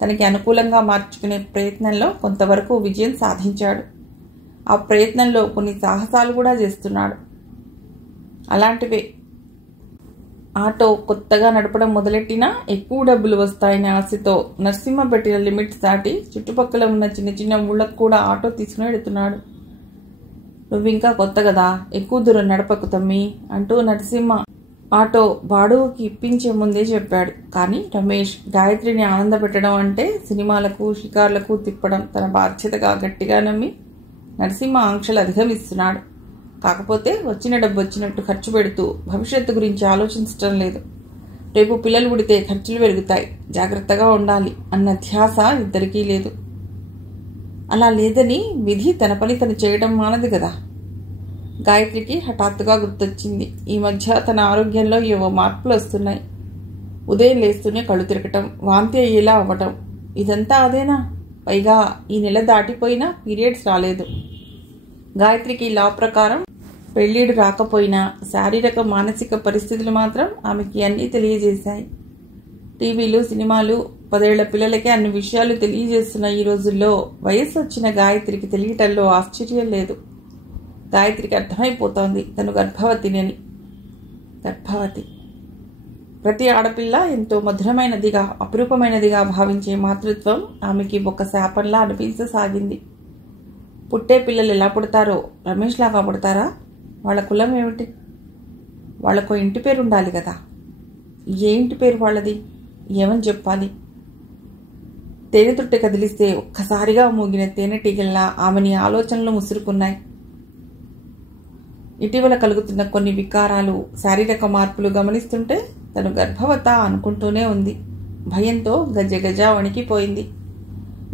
తనకి అనుకూలంగా మార్చుకునే ప్రయత్నంలో కొంతవరకు విజయం సాధించాడు. ఆ ప్రయత్నంలో కొన్ని సాహసాలు కూడా చేస్తున్నాడు. అలాంటివే ఆటో కొత్తగా నడపడం మొదలెట్టినా ఎక్కువ డబ్బులు వస్తాయనే ఆశతో నరసింహ పెట్టిన లిమిట్స్ దాటి చుట్టుపక్కల ఉన్న చిన్న చిన్న ఊళ్ళకు కూడా ఆటో తీసుకుని వెళుతున్నాడు. నువ్వింకా కొత్త కదా, ఎక్కువ దూరం నడపకు తమ్మి అంటూ నరసింహ ఆటో బాడుగుకి ఇప్పించే ముందే చెప్పాడు. కానీ రమేష్ గాయత్రిని ఆనందపెట్టడం అంటే సినిమాలకు, షికార్లకు తిప్పడం తన బాధ్యతగా గట్టిగా నమ్మి నరసింహ ఆంక్షలు అధిగమిస్తున్నాడు. కాకపోతే వచ్చిన డబ్బు వచ్చినట్టు ఖర్చు పెడుతూ భవిష్యత్తు గురించి ఆలోచించటం లేదు. రేపు పిల్లలు పుడితే ఖర్చులు పెరుగుతాయి, జాగ్రత్తగా ఉండాలి అన్న ధ్యాస ఇద్దరికీ లేదు. అలా లేదని విధి తన పని తను చేయడం మానదు కదా. గాయత్రికి హఠాత్తుగా గుర్తొచ్చింది, ఈ మధ్య తన ఆరోగ్యంలో ఏవో మార్పులు వస్తున్నాయి. ఉదయం లేస్తూనే కళ్ళు తిరగటం, వాంతి అయ్యేలా అవ్వటం, ఇదంతా అదేనా? పైగా ఈ నెల దాటిపోయినా పీరియడ్స్ రాలేదు. గాయత్రికి లా ప్రకారం పెళ్ళిడు రాకపోయినా శారీరక మానసిక పరిస్థితులు మాత్రం ఆమెకి అన్నీ తెలియజేశాయి. టీవీలు, సినిమాలు 10 ఏళ్ల పిల్లలకే అన్ని విషయాలు తెలియజేస్తున్న ఈ రోజుల్లో వయస్సు వచ్చిన గాయత్రికి తెలియటంలో ఆశ్చర్యం లేదు. గాయత్రికి అర్థమైపోతోంది తను గర్భవతిని. గర్భవతి. ప్రతి ఆడపిల్ల ఎంతో మధురమైనదిగా, అపురూపమైనదిగా భావించే మాతృత్వం ఆమెకి ఒక శాపంలా అనిపించసాగింది. పుట్టే పిల్లలు ఎలా పుడతారో రమేష్ లాగా పుడతారా? వాళ్ళ కులం ఏమిటి? వాళ్లకు ఇంటి పేరు ఉండాలి కదా. ఏ ఇంటి పేరు వాళ్ళది? ఏమని చెప్పాలి? తేనె తుట్టె కదిలిస్తే ఒక్కసారిగా మూగిన తేనెటీగల్లా ఆమెని ఆలోచనలు ముసురుకున్నాయి. ఇటీవల కలుగుతున్న కొన్ని వికారాలు, శారీరక మార్పులు గమనిస్తుంటే తను గర్భవత అనుకుంటూనే ఉంది. భయంతో గజ గజ వణికిపోయింది.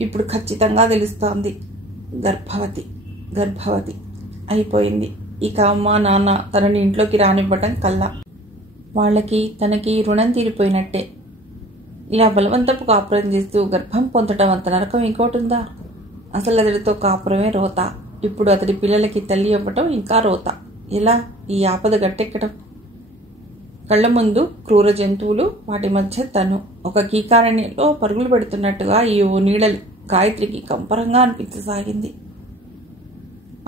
ఇప్పుడు ఖచ్చితంగా తెలుస్తోంది, గర్భవతి. గర్భవతి అయిపోయింది. ఇక అమ్మ నాన్న తనని ఇంట్లోకి రానివ్వటం కల్లా వాళ్ళకి తనకి రుణం తీరిపోయినట్టే. ఇలా బలవంతపు కాపురం చేస్తూ గర్భం పొందటం అంత నరకం ఇంకోటి ఉందా? అసలు అతడితో కాపురమే రోత. ఇప్పుడు అతడి పిల్లలకి తల్లి అవ్వటం ఇంకా రోత. ఎలా ఈ ఆపద గట్టెక్కడం? కళ్ళ ముందు క్రూర జంతువులు, వాటి మధ్య తను ఒక కీకారణ్యంలో పరుగులు పెడుతున్నట్టుగా ఈ ఓ నీడలు గాయత్రికి కంపరంగా అనిపించసాగింది.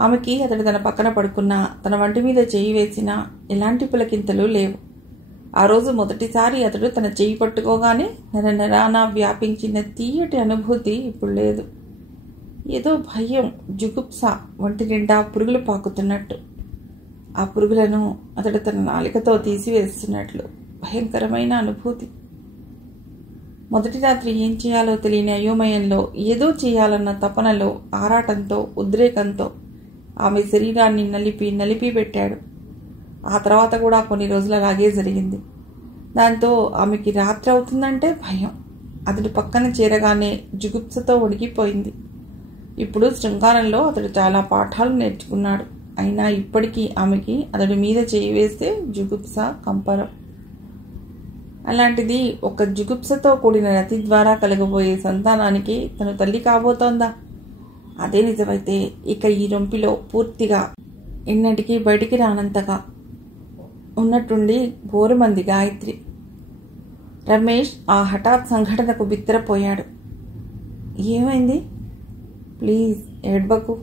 ఆమెకి అతడు తన పక్కన పడుకున్నా, తన వంటి మీద చేయి వేసినా ఎలాంటి పులకింతలు లేవు. ఆ రోజు మొదటిసారి అతడు తన చేయి పట్టుకోగానే నరనరాన వ్యాపించిన తీయటి అనుభూతి ఇప్పుడు లేదు. ఏదో భయం, జుగుప్స, వంటి నిండా పురుగులు పాకుతున్నట్టు. ఆ పురుగులను అతడు తన నాలికతో తీసివేస్తున్నట్లు భయంకరమైన అనుభూతి. మొదటి రాత్రి ఏం చేయాలో తెలియని అయోమయంలో, ఏదో చేయాలన్న తపనలో, ఆరాటంతో, ఉద్రేకంతో ఆమె శరీరాన్ని నలిపి పెట్టాడు. ఆ తర్వాత కూడా కొన్ని రోజులు అలాగే జరిగింది. దాంతో ఆమెకి రాత్రి అవుతుందంటే భయం. అతడి పక్కన చేరగానే జుగుప్సతో వణికిపోయింది. ఇప్పుడు శృంగారంలో అతడు చాలా పాఠాలు నేర్చుకున్నాడు. అయినా ఇప్పటికీ ఆమెకి అతడి మీద చేయి వేస్తే జుగుప్స, కంపరం. అలాంటిది ఒక జుగుప్సతో కూడిన రతి ద్వారా కలగబోయే సంతానానికి తను తల్లి కాబోతోందా? అదే నిజమైతే ఇక ఈ రొంపిలో పూర్తిగా ఎన్నటికీ బయటికి రానంతగా ఉన్నట్టుండి బోరుమంది గాయత్రి. రమేష్ ఆ హఠాత్ సంఘటనకు బిత్తరపోయాడు. ఏమైంది? ప్లీజ్ ఏడ్వకు,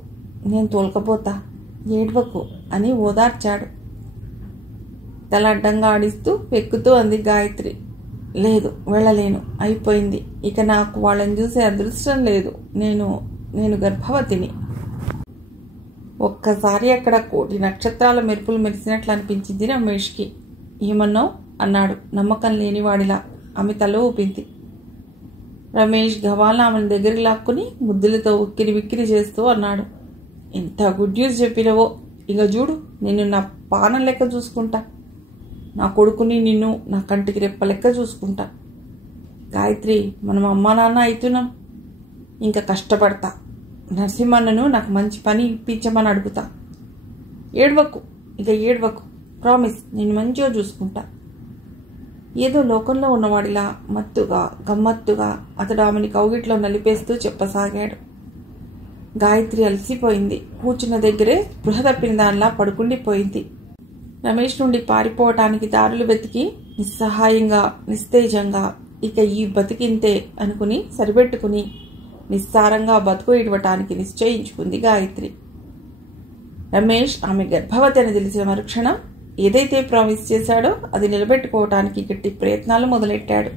నేను తోలుకపోతా, ఏడ్వకు అని ఓదార్చాడు. తల అడ్డంగా ఆడిస్తూ వెక్కుతూ అంది గాయత్రి. లేదు, వెళ్ళలేను, అయిపోయింది. ఇక నాకు వాళ్ళని చూసే అదృష్టం లేదు. నేను గర్భవతిని. ఒక్కసారి అక్కడ కోటి నక్షత్రాల మెరుపులు మెరిసినట్లు అనిపించింది రమేష్కి. ఏమన్నావు అన్నాడు నమ్మకం లేనివాడిలా. ఆమె తల ఊపింది. రమేష్ గవాల ఆమెను దగ్గరికి లాక్కుని ముద్దులతో ఉక్కిరి విక్కిరి చేస్తూ అన్నాడు, ఎంత గుడ్ న్యూస్ చెప్పినవో. ఇక చూడు, నిన్ను నా పానం లెక్క చూసుకుంటా. నా కొడుకుని నిన్ను నా కంటికి రెప్ప లెక్క చూసుకుంటా. గాయత్రి, మనం అమ్మా నాన్న అవుతున్నాం. ఇంకా కష్టపడతా. నరసింహన్నను నాకు మంచి పని ఇప్పించమని అడుగుతా. ఏడవకు, ఇక ఏడవకు. ప్రామిస్, నేను మంచిగా చూసుకుంటా. ఏదో లోకంలో ఉన్నవాడిలా మత్తుగా గమ్మత్తుగా అతడు ఆమెని కౌగిట్లో నలిపేస్తూ చెప్పసాగాడు. గాయత్రి అలసిపోయింది. కూర్చున్న దగ్గరే స్పృహ తప్పిన దానిలా పడుకుండిపోయింది. రమేష్ నుండి పారిపోవటానికి దారులు వెతికి నిస్సహాయంగా నిస్తేజంగా ఇక ఈ బతికింతే అనుకుని సరిపెట్టుకుని నిస్సారంగా బతుకు ఇడవటానికి నిశ్చయించుకుంది గాయత్రి. రమేష్ ఆమె గర్భవతి అని తెలిసిన మరుక్షణం ఏదైతే ప్రామిస్ చేశాడో అది నిలబెట్టుకోవటానికి గట్టి ప్రయత్నాలు మొదలెట్టాడు.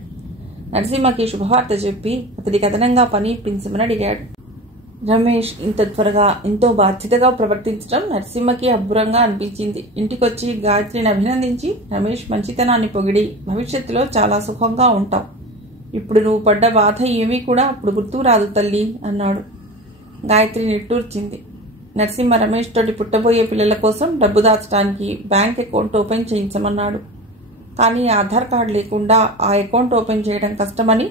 నరసింహకి శుభవార్త చెప్పి అతడికి అదనంగా పని ఇప్పించమని అడిగాడు. రమేష్ ఇంత త్వరగా ఎంతో బాధ్యతగా ప్రవర్తించడం నరసింహకి అబ్బురంగా అనిపించింది. ఇంటికొచ్చి గాయత్రిని అభినందించి రమేష్ మంచితనాన్ని పొగిడి, భవిష్యత్తులో చాలా సుఖంగా ఉంటావు. ఇప్పుడు నువ్వు పడ్డ బాధ ఏమీ కూడా అప్పుడు గుర్తు రాదు తల్లి అన్నాడు. గాయత్రి నిట్టూర్చింది. నరసింహ రమేష్ తోటి పుట్టబోయే పిల్లల కోసం డబ్బు దాచడానికి బ్యాంక్ అకౌంట్ ఓపెన్ చేయించమన్నాడు. కానీ ఆధార్ కార్డు లేకుండా ఆ అకౌంట్ ఓపెన్ చేయడం కష్టమని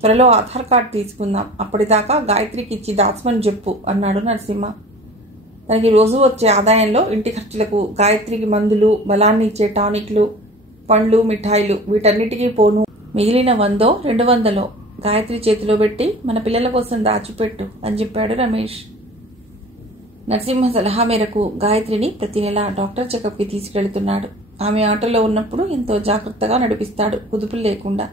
త్వరలో ఆధార్ కార్డు తీసుకుందాం, అప్పటిదాకా గాయత్రికి ఇచ్చి దాచమని చెప్పు అన్నాడు నరసింహ. తనకి రోజు వచ్చే ఆదాయంలో ఇంటి ఖర్చులకు గాయత్రికి మందులు, బలాన్ని ఇచ్చే టానిక్లు, పండ్లు, మిఠాయిలు వీటన్నిటికీ పోను మిగిలిన 100-200 గాయత్రి చేతిలో పెట్టి మన పిల్లల కోసం దాచిపెట్టు అని చెప్పాడు రమేష్. నరసింహ సలహా మేరకు గాయత్రిని ప్రతి నెల డాక్టర్ చెకప్కి తీసుకెళ్తున్నాడు. ఆమె ఆటోలో ఉన్నప్పుడు ఎంతో జాగ్రత్తగా నడిపిస్తాడు, కుదుపులు లేకుండా.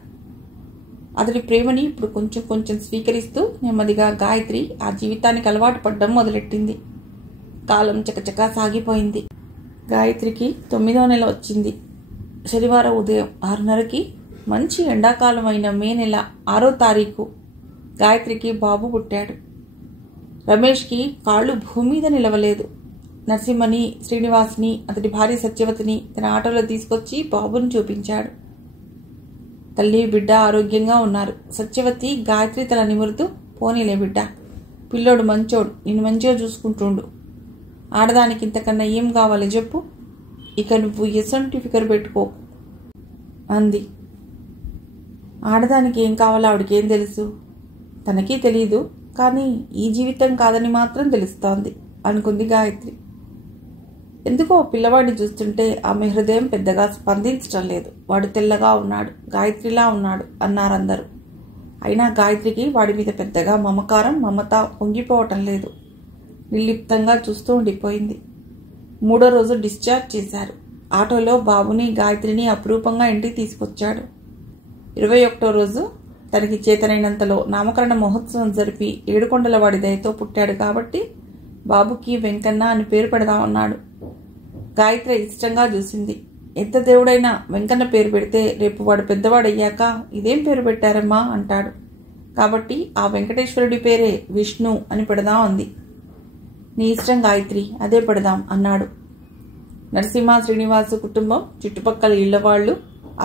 అతడి ప్రేమని ఇప్పుడు కొంచెం కొంచెం స్వీకరిస్తూ నెమ్మదిగా గాయత్రి ఆ జీవితానికి అలవాటు పడ్డం మొదలెట్టింది. కాలం చకచకా సాగిపోయింది. గాయత్రికి 9వ నెల వచ్చింది. శనివారం ఉదయం 6:30కి మంచి ఎండాకాలం అయిన మే నెల 6వ తారీఖు గాయత్రికి బాబు పుట్టాడు. రమేష్కి కాళ్ళు భూమి మీద నిలవలేదు. నరసింహని, శ్రీనివాస్ని, అతడి భార్య సత్యవతిని తన ఆటోలో తీసుకొచ్చి బాబుని చూపించాడు. తల్లి బిడ్డ ఆరోగ్యంగా ఉన్నారు. సత్యవతి గాయత్రి తల నిమురుతూ, పోనీలే బిడ్డ, పిల్లోడు మంచోడు, నిన్ను మంచిగా చూసుకుంటుండు. ఆడదానికి ఇంతకన్నా ఏం కావాలి చెప్పు, ఇక నువ్వు ఎసంటి ఫికర్ పెట్టుకో అంది. ఆడదానికి ఏం కావాలో ఆవిడకేం తెలుసు? తనకీ తెలీదు, కానీ ఈ జీవితం కాదని మాత్రం తెలుస్తోంది అనుకుంది గాయత్రి. ఎందుకో పిల్లవాడిని చూస్తుంటే ఆమె హృదయం పెద్దగా స్పందించటం లేదు. వాడు తెల్లగా ఉన్నాడు, గాయత్రిలా ఉన్నాడు అన్నారందరూ. అయినా గాయత్రికి వాడి మీద పెద్దగా మమకారం, మమత పొంగిపోవటం లేదు. నిర్లిప్తంగా చూస్తూ ఉండిపోయింది. 3వ రోజు డిశ్చార్జ్ చేశారు. ఆటోలో బాబుని, గాయత్రిని అపురూపంగా ఇంటికి తీసుకొచ్చాడు. 21వ రోజు తనకి చేతనైనంతలో నామకరణ మహోత్సవం జరిపి ఏడుకొండలవాడి దయతో పుట్టాడు కాబట్టి బాబుకి వెంకన్న అని పేరు పెడదామన్నాడు. గాయత్రి ఇష్టంగా చూసింది. ఎంత దేవుడైనా వెంకన్న పేరు పెడితే రేపు వాడు పెద్దవాడయ్యాక ఇదేం పేరు పెట్టారమ్మా అంటాడు. కాబట్టి ఆ వెంకటేశ్వరుడి పేరే విష్ణు అని పెడదాం అంది. నీ ఇష్టం గాయత్రి, అదే పెడదాం అన్నాడు. నరసింహ, శ్రీనివాసు కుటుంబం, చుట్టుపక్కల ఇళ్ల వాళ్ళు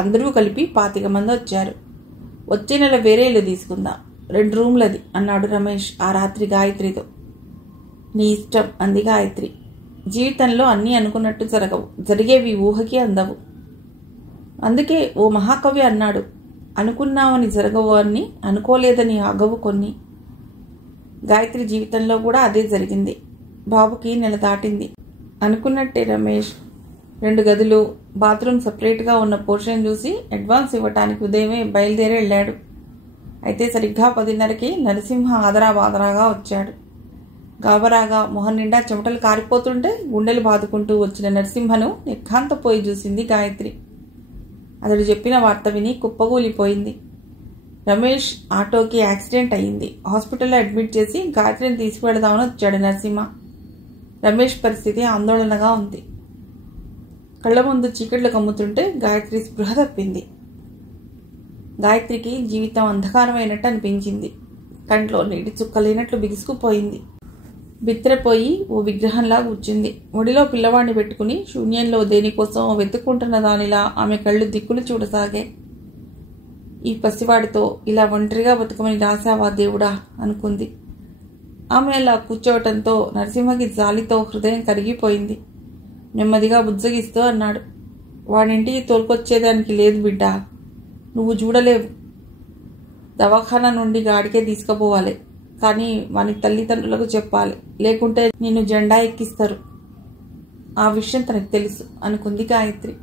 అందరూ కలిపి 25 మంది వచ్చారు. వచ్చే నెల వేరే ఇల్లు తీసుకుందాం, 2 రూమ్లది అన్నాడు రమేష్ ఆ రాత్రి గాయత్రితో. నీ ఇష్టం అంది గాయత్రి. జీవితంలో అన్నీ అనుకున్నట్టు జరగవు, జరిగేవి ఊహకి అందవు. అందుకే ఓ మహాకవి అన్నాడు, అనుకున్నామని జరగవు అన్ని, అనుకోలేదని ఆగవు కొన్ని. గాయత్రి జీవితంలో కూడా అదే జరిగింది. బాబుకి నెల దాటింది. అనుకున్నట్టే రమేష్ 2 గదులు, బాత్రూమ్ సపరేట్గా ఉన్న పోర్షన్ చూసి అడ్వాన్స్ ఇవ్వటానికి ఉదయమే బయలుదేరి వెళ్ళాడు. అయితే సరిగ్గా 10:30కి నరసింహ ఆదరాబాదరాగా వచ్చాడు. గాబరాగా మొహం నిండా చెమటలు కారిపోతుంటే గుండెలు బాదుకుంటూ వచ్చిన నరసింహను నిర్ఘాంతపోయి చూసింది గాయత్రి. అతడు చెప్పిన వార్త విని కుప్పగూలిపోయింది. రమేష్ ఆటోకి యాక్సిడెంట్ అయ్యింది, హాస్పిటల్లో అడ్మిట్ చేసి గాయత్రిని తీసుకువెళదామని వచ్చాడు నరసింహ. రమేష్ పరిస్థితి ఆందోళనగా ఉంది. కళ్ల ముందు చీకట్లు కమ్ముతుంటే గాయత్రి స్పృహ తప్పింది. గాయత్రికి జీవితం అంధకారమైనట్టు అనిపించింది. కంట్లో నీటి చుక్కలేనట్లు బిగుసుకుపోయింది. బిత్తరపోయి ఓ విగ్రహంలా కూర్చుంది. ఒడిలో పిల్లవాడిని పెట్టుకుని శూన్యంలో దేనికోసం వెతుక్కుంటున్న దానిలా ఆమె కళ్ళు దిక్కులు చూడసాగే. ఈ పసివాడితో ఇలా ఒంటరిగా బతుకమని రాశావా దేవుడా అనుకుంది. ఆమె అలా కూర్చోవటంతో నరసింహకి జాలితో హృదయం కరిగిపోయింది. నెమ్మదిగా బుజ్జగిస్తూ అన్నాడు, వాడింటికి తోలుకొచ్చేదానికి లేదు బిడ్డా, నువ్వు చూడలేవు. దవాఖానా నుండి గాడికే తీసుకుపోవాలి, కానీ వాని తల్లిదండ్రులకు చెప్పాలి, లేకుంటే నిన్ను జెండా ఎక్కిస్తారు. ఆ విషయం తనకు తెలుసు అనుకుంది గాయత్రి.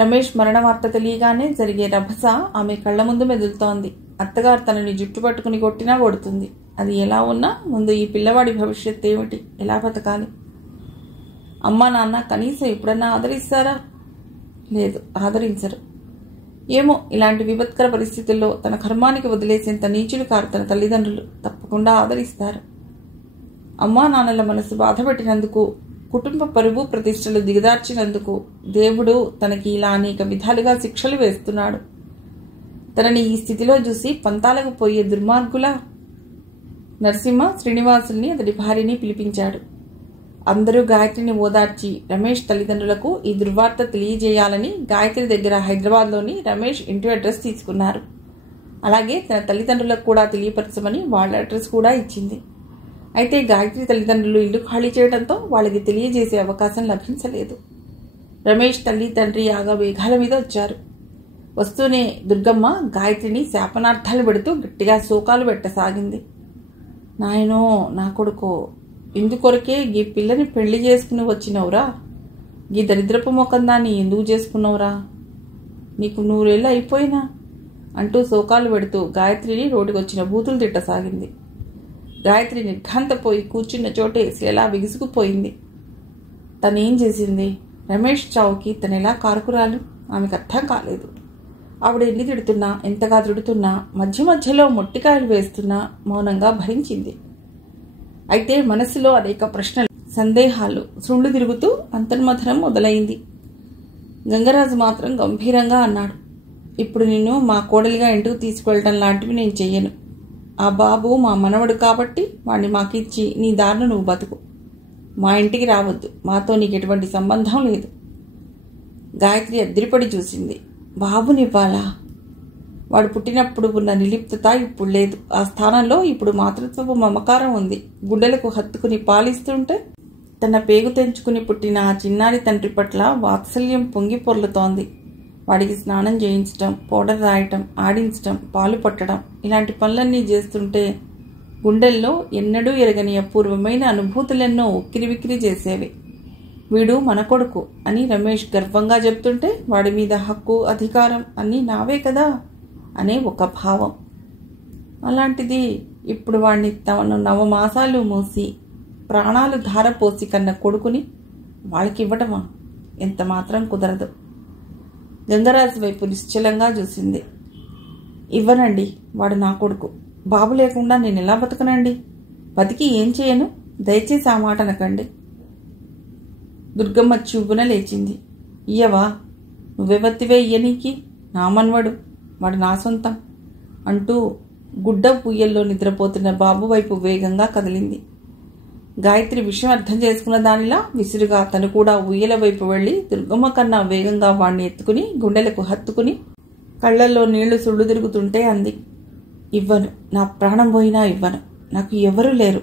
రమేష్ మరణ వార్త తెలియగానే జరిగే రభస ఆమె కళ్ల ముందు మెదులుతోంది. అత్తగారు తనని జుట్టు పట్టుకుని కొట్టినా కొడుతుంది. అది ఎలా ఉన్నా ముందు ఈ పిల్లవాడి భవిష్యత్ ఏమిటి, ఎలా బతకాలి? అమ్మా నాన్న కనీసం ఎప్పుడన్నా ఆదరిస్తారా? లేదు, ఆదరించరు. ఏమో, ఇలాంటి విపత్కర పరిస్థితుల్లో తన కర్మానికి వదిలేసేంత నీచులు కారు తన తల్లిదండ్రులు. తప్పకుండా ఆదరిస్తారు. అమ్మా నాన్నల మనసు బాధపెట్టినందుకు, కుటుంబ పరువు ప్రతిష్టలు దిగదార్చినందుకు దేవుడు తనకి ఇలా అనేక విధాలుగా శిక్షలు వేస్తున్నాడు. తనని ఈ స్థితిలో చూసి పంతాలకు పోయే దుర్మార్గులా? నరసింహ శ్రీనివాసుల్ని అతడి భార్యని పిలిపించాడు. అందరూ గాయత్రిని ఓదార్చి రమేష్ తల్లిదండ్రులకు ఈ దుర్వార్త తెలియజేయాలని గాయత్రి దగ్గర హైదరాబాద్లోని రమేష్ ఇంటి అడ్రస్ తీసుకున్నారు. అలాగే తన తల్లిదండ్రులకు కూడా తెలియపరచమని వాళ్ళ అడ్రస్ కూడా ఇచ్చింది. అయితే గాయత్రి తల్లిదండ్రులు ఇల్లు ఖాళీ చేయడంతో వాళ్ళకి తెలియజేసే అవకాశం లభించలేదు. రమేష్ తల్లి తండ్రి ఆగా వేగాల మీద వచ్చారు. వస్తూనే దుర్గమ్మ గాయత్రిని శాపనార్థాలు పెడుతూ గట్టిగా శోకాలు పెట్టసాగింది. నాయనో, నా కొడుకో, ఇందుకొరకే గీ పిల్లని పెళ్లి చేసుకుని వచ్చినవురా? గీ దరిద్రపు మొఖం దాన్ని ఎందుకు చేసుకున్నావురా? నీకు 100 ఏళ్ళు అయిపోయినా అంటూ శోకాలు పెడుతూ గాయత్రిని రోడ్డుకొచ్చిన బూతులు తిట్టసాగింది. గాయత్రి నిర్ఘాంతపోయి కూర్చున్న చోటే శిలా విగుసుకుపోయింది. తనేం చేసింది? రమేష్ చావుకి తనెలా కారుకురాలు? ఆమెకు అర్థం కాలేదు. ఆవిడ ఎన్ని తిడుతున్నా, ఎంతగా తిడుతున్నా, మధ్య మధ్యలో మొట్టికాయలు వేస్తున్నా మౌనంగా భరించింది. అయితే మనసులో అనేక ప్రశ్నలు, సందేహాలు సుండు తిరుగుతూ అంతర్మథనం మొదలైంది. గంగరాజు మాత్రం గంభీరంగా అన్నాడు, ఇప్పుడు నిన్ను మా కోడలిగా ఇంటికి తీసుకువెళ్ళడం లాంటివి నేను చెయ్యను. ఆ బాబు మా మనవడు కాబట్టి వాణ్ణి మాకిచ్చి నీ దారిన నువ్వు బతుకు. మా ఇంటికి రావద్దు, మాతో నీకు ఎటువంటి సంబంధం లేదు. గాయత్రి అద్దరిపడి చూసింది. బాబునివ్వాలా? వాడు పుట్టినప్పుడు ఉన్న నిర్లిప్తత ఇప్పుడు లేదు. ఆ స్థానంలో ఇప్పుడు మాతృత్వపు మమకారం ఉంది. గుడ్డలకు హత్తుకుని పాలిస్తుంటే తన పేగు తెంచుకుని పుట్టిన ఆ చిన్నారి తండ్రి పట్ల వాత్సల్యం పొంగి పొర్లుతోంది. వాడికి స్నానం చేయించటం, పౌడర్ రాయటం, ఆడించటం, పాలు పట్టడం, ఇలాంటి పనులన్నీ చేస్తుంటే గుండెల్లో ఎన్నడూ ఎరగని అపూర్వమైన అనుభూతులెన్నో ఉక్కిరివిక్కిరి చేసేవి. వీడు మన కొడుకు అని రమేష్ గర్వంగా చెప్తుంటే వాడి మీద హక్కు, అధికారం అన్నీ నావే కదా అనే ఒక భావం. అలాంటిది ఇప్పుడు వాడిని తమను 9 మాసాలు మోసి ప్రాణాలు ధారపోసి కన్న కొడుకుని వాళ్ళకివ్వటమా? ఎంత మాత్రం కుదరదు. గంగరాజు వైపు నిశ్చలంగా చూసింది. ఇవ్వనండి, వాడు నా కొడుకు. బాబు లేకుండా నేను ఎలా బతకనండి? బతికి ఏం చేయను? దయచేసి ఆ మాట అనకండి. దుర్గమ్మ చూపున లేచింది. ఇయ్యవా? నువ్వెవత్తివే ఇయ్యనీకి? నా మన్వడు, వాడు నా సొంతం అంటూ గుడ్డ పుయ్యల్లో నిద్రపోతున్న బాబు వైపు వేగంగా కదిలింది. గాయత్రి విషయం అర్థం చేసుకున్న దానిలా విసురుగా తను కూడా ఉయ్యల వైపు వెళ్లి దుర్గమ్మ కన్నా వేగంగా వాణ్ణి ఎత్తుకుని గుండెలకు హత్తుకుని కళ్లల్లో నీళ్లు సుళ్ళు తిరుగుతుంటే అంది, ఇవ్వను, నా ప్రాణం పోయినా ఇవ్వను. నాకు ఎవరూ లేరు.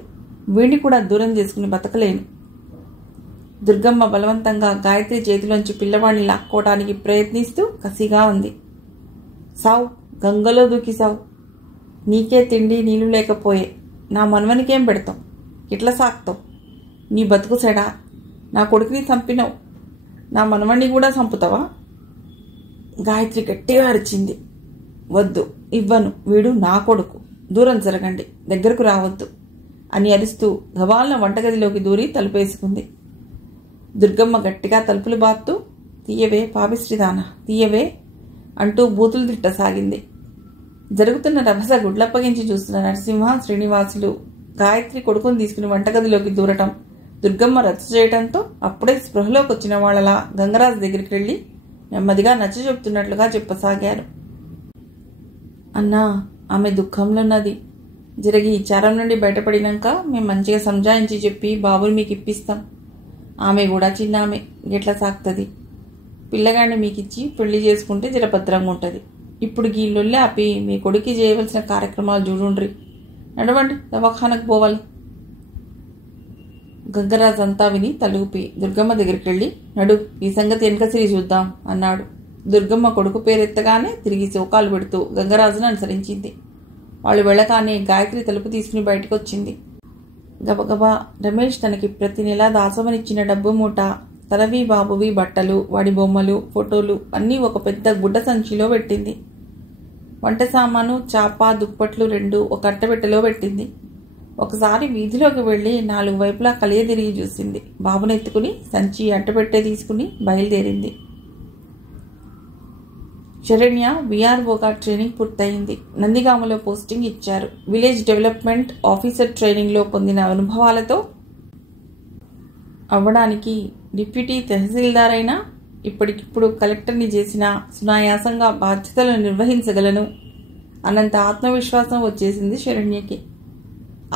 వీణ్ణి కూడా దూరం చేసుకుని బతకలేను. దుర్గమ్మ బలవంతంగా గాయత్రి చేతిలోంచి పిల్లవాడిని లాక్కోవడానికి ప్రయత్నిస్తూ కసిగా ఉంది. సావు, గంగలో దూకి సావు. నీకే తిండి నీళ్లు లేకపోయే నా మనవనికేం పెడతావు? ఇట్లా సాక్తావు? నీ బతుకు సెడా. నా కొడుకుని చంపినావు, నా మనవణ్ణి కూడా చంపుతావా? గాయత్రి గట్టిగా అరిచింది. వద్దు, ఇవ్వను, వీడు నా కొడుకు, దూరం జరగండి, దగ్గరకు రావద్దు అని అరుస్తూ గవాళ్ళ వంటగదిలోకి దూరి తలుపేసుకుంది. దుర్గమ్మ గట్టిగా తలుపులు బాత్తూ తీయవే పాపిశ్రీదాన, తీయవే అంటూ బూతులు తిట్టసాగింది. జరుగుతున్న రభస గుడ్లప్పగించి చూస్తున్న నరసింహ శ్రీనివాసులు గాయత్రి కొడుకుని తీసుకుని వంటగదిలోకి దూరటం, దుర్గమ్మ రచ్చ చేయటంతో అప్పుడే స్పృహలోకి వచ్చిన వాళ్ళలా గంగరాజు దగ్గరికి వెళ్లి నెమ్మదిగా నచ్చ చెప్తున్నట్లుగా చెప్పసాగారు. అన్నా, ఆమె దుఃఖంలో ఉన్నది. జరిగి ఈ చారం నుండి బయటపడినాక మేము మంచిగా సంజాయించి చెప్పి బాబుని మీకు ఇప్పిస్తాం. ఆమె కూడా చిన్న ఆమె, గెట్లా సాగుతుంది. పిల్లగాడిని మీకిచ్చి పెళ్లి చేసుకుంటే జరభద్రంగా ఉంటుంది. ఇప్పుడు ఈ లొల్లి ఆపి మీ కొడుకు చేయవలసిన కార్యక్రమాలు చూడుండ్రి. నడవండి, దవాఖానకు పోవాలి. గంగరాజు అంతా విని తలూపి దుర్గమ్మ దగ్గరికి వెళ్ళి, నడు, ఈ సంగతి వెనక సిరి చూద్దాం అన్నాడు. దుర్గమ్మ కొడుకు పేరెత్తగానే తిరిగి శోకాలు పెడుతూ గంగరాజును అనుసరించింది. వాళ్ళు వెళ్ళగానే గాయత్రి తలుపు తీసుకుని బయటకు వచ్చింది. గబగబా రమేష్ తనకి ప్రతి నెలా దాసమనిచ్చిన డబ్బు మూట, తనవి బాబువి బట్టలు, వాడి బొమ్మలు, ఫోటోలు అన్నీ ఒక పెద్ద గుడ్డ సంచిలో పెట్టింది. వంట సామాను, చాప, దుప్పట్లు 2 ఒక అట్టబెట్టెలో పెట్టింది. ఒకసారి వీధిలోకి వెళ్లి 4 వైపులా కలియదిరిగి చూసింది. బాబునెత్తుకుని సంచి అట్టబెట్టే తీసుకుని బయలుదేరింది. శరణ్య విఆర్ఓగా ట్రైనింగ్ పూర్తయింది. నందిగామలో పోస్టింగ్ ఇచ్చారు. విలేజ్ డెవలప్మెంట్ ఆఫీసర్ ట్రైనింగ్లో పొందిన అనుభవాలతో అవ్వడానికి డిప్యూటీ తహసీల్దార్ అయినా ఇప్పటికిప్పుడు కలెక్టర్ని చేసిన సునాయాసంగా బాధ్యతలను నిర్వహించగలను అన్నంత ఆత్మవిశ్వాసం వచ్చేసింది శరణ్యకి.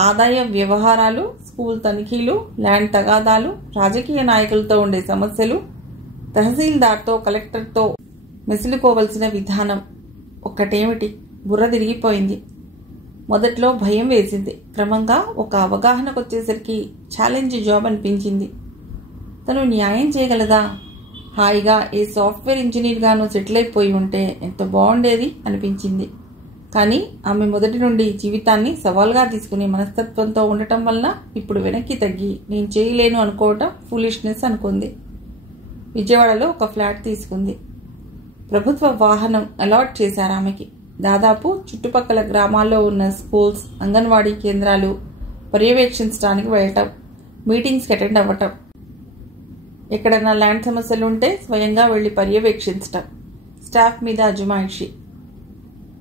ఆదాయ వ్యవహారాలు, స్కూల్ తనిఖీలు, ల్యాండ్ తగాదాలు, రాజకీయ నాయకులతో ఉండే సమస్యలు, తహసీల్దార్తో కలెక్టర్తో మెసులుకోవలసిన విధానం ఒక్కటేమిటి బుర్ర తిరిగిపోయింది. మొదట్లో భయం వేసింది. క్రమంగా ఒక అవగాహనకు వచ్చేసరికి ఛాలెంజ్ జాబ్ అనిపించింది. తను న్యాయం చేయగలదా? హాయిగా ఏ సాఫ్ట్వేర్ ఇంజనీర్గానో సెటిల్ అయిపోయి ఉంటే ఎంత బాగుండేది అనిపించింది. కానీ ఆమె మొదటి నుండి జీవితాన్ని సవాల్గా తీసుకునే మనస్తత్వంతో ఉండటం వల్ల ఇప్పుడు వెనక్కి తగ్గి నేను చేయలేను అనుకోవటం ఫూలిష్నెస్ అనుకుంది. విజయవాడలో ఒక ఫ్లాట్ తీసుకుంది. ప్రభుత్వ వాహనం అలాట్ చేశారు ఆమెకి. దాదాపు చుట్టుపక్కల గ్రామాల్లో ఉన్న స్కూల్స్, అంగన్వాడీ కేంద్రాలు పర్యవేక్షించడానికి వెళ్ళటం, మీటింగ్స్కి అటెండ్ అవ్వటం, ఎక్కడన్నా ల్యాండ్ సమస్యలు ఉంటే స్వయంగా వెళ్లి పర్యవేక్షించటం. స్టాఫ్ మీద అజమాయిషి.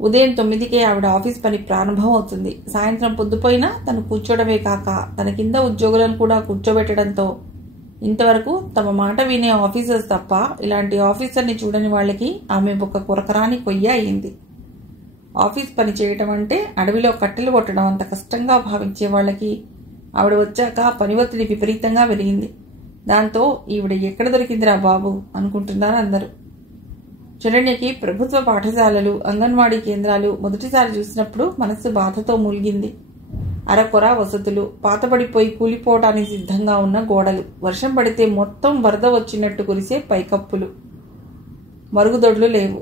ఉదయం 9కే ఆవిడ ఆఫీస్ పని ప్రారంభం అవుతుంది. సాయంత్రం పొద్దుపోయినా తను కూర్చోవడమే కాక తన కింద ఉద్యోగులను కూడా కూర్చోబెట్టడంతో ఇంతవరకు తమ మాట వినే ఆఫీసర్స్ తప్ప ఇలాంటి ఆఫీసర్ని చూడని వాళ్ళకి ఆమె ఒక కొరకరాని కొయ్య అయింది. ఆఫీస్ పని చేయటం అంటే అడవిలో కట్టెలు కొట్టడం అంత కష్టంగా భావించే వాళ్ళకి ఆవిడ వచ్చాక పని ఒత్తిడి విపరీతంగా పెరిగింది. దాంతో ఈవిడ ఎక్కడ దొరికిందిరా బాబు అనుకుంటున్నారు అందరూ. శరణ్యకి ప్రభుత్వ పాఠశాలలు, అంగన్వాడీ కేంద్రాలు మొదటిసారి చూసినప్పుడు మనస్సు బాధతో మూలిగింది. అరకొర వసతులు, పాతబడిపోయి కూలిపోవటానికి సిద్ధంగా ఉన్న గోడలు, వర్షం పడితే మొత్తం వరద వచ్చినట్టు కురిసే పైకప్పులు, మరుగుదొడ్లు లేవు.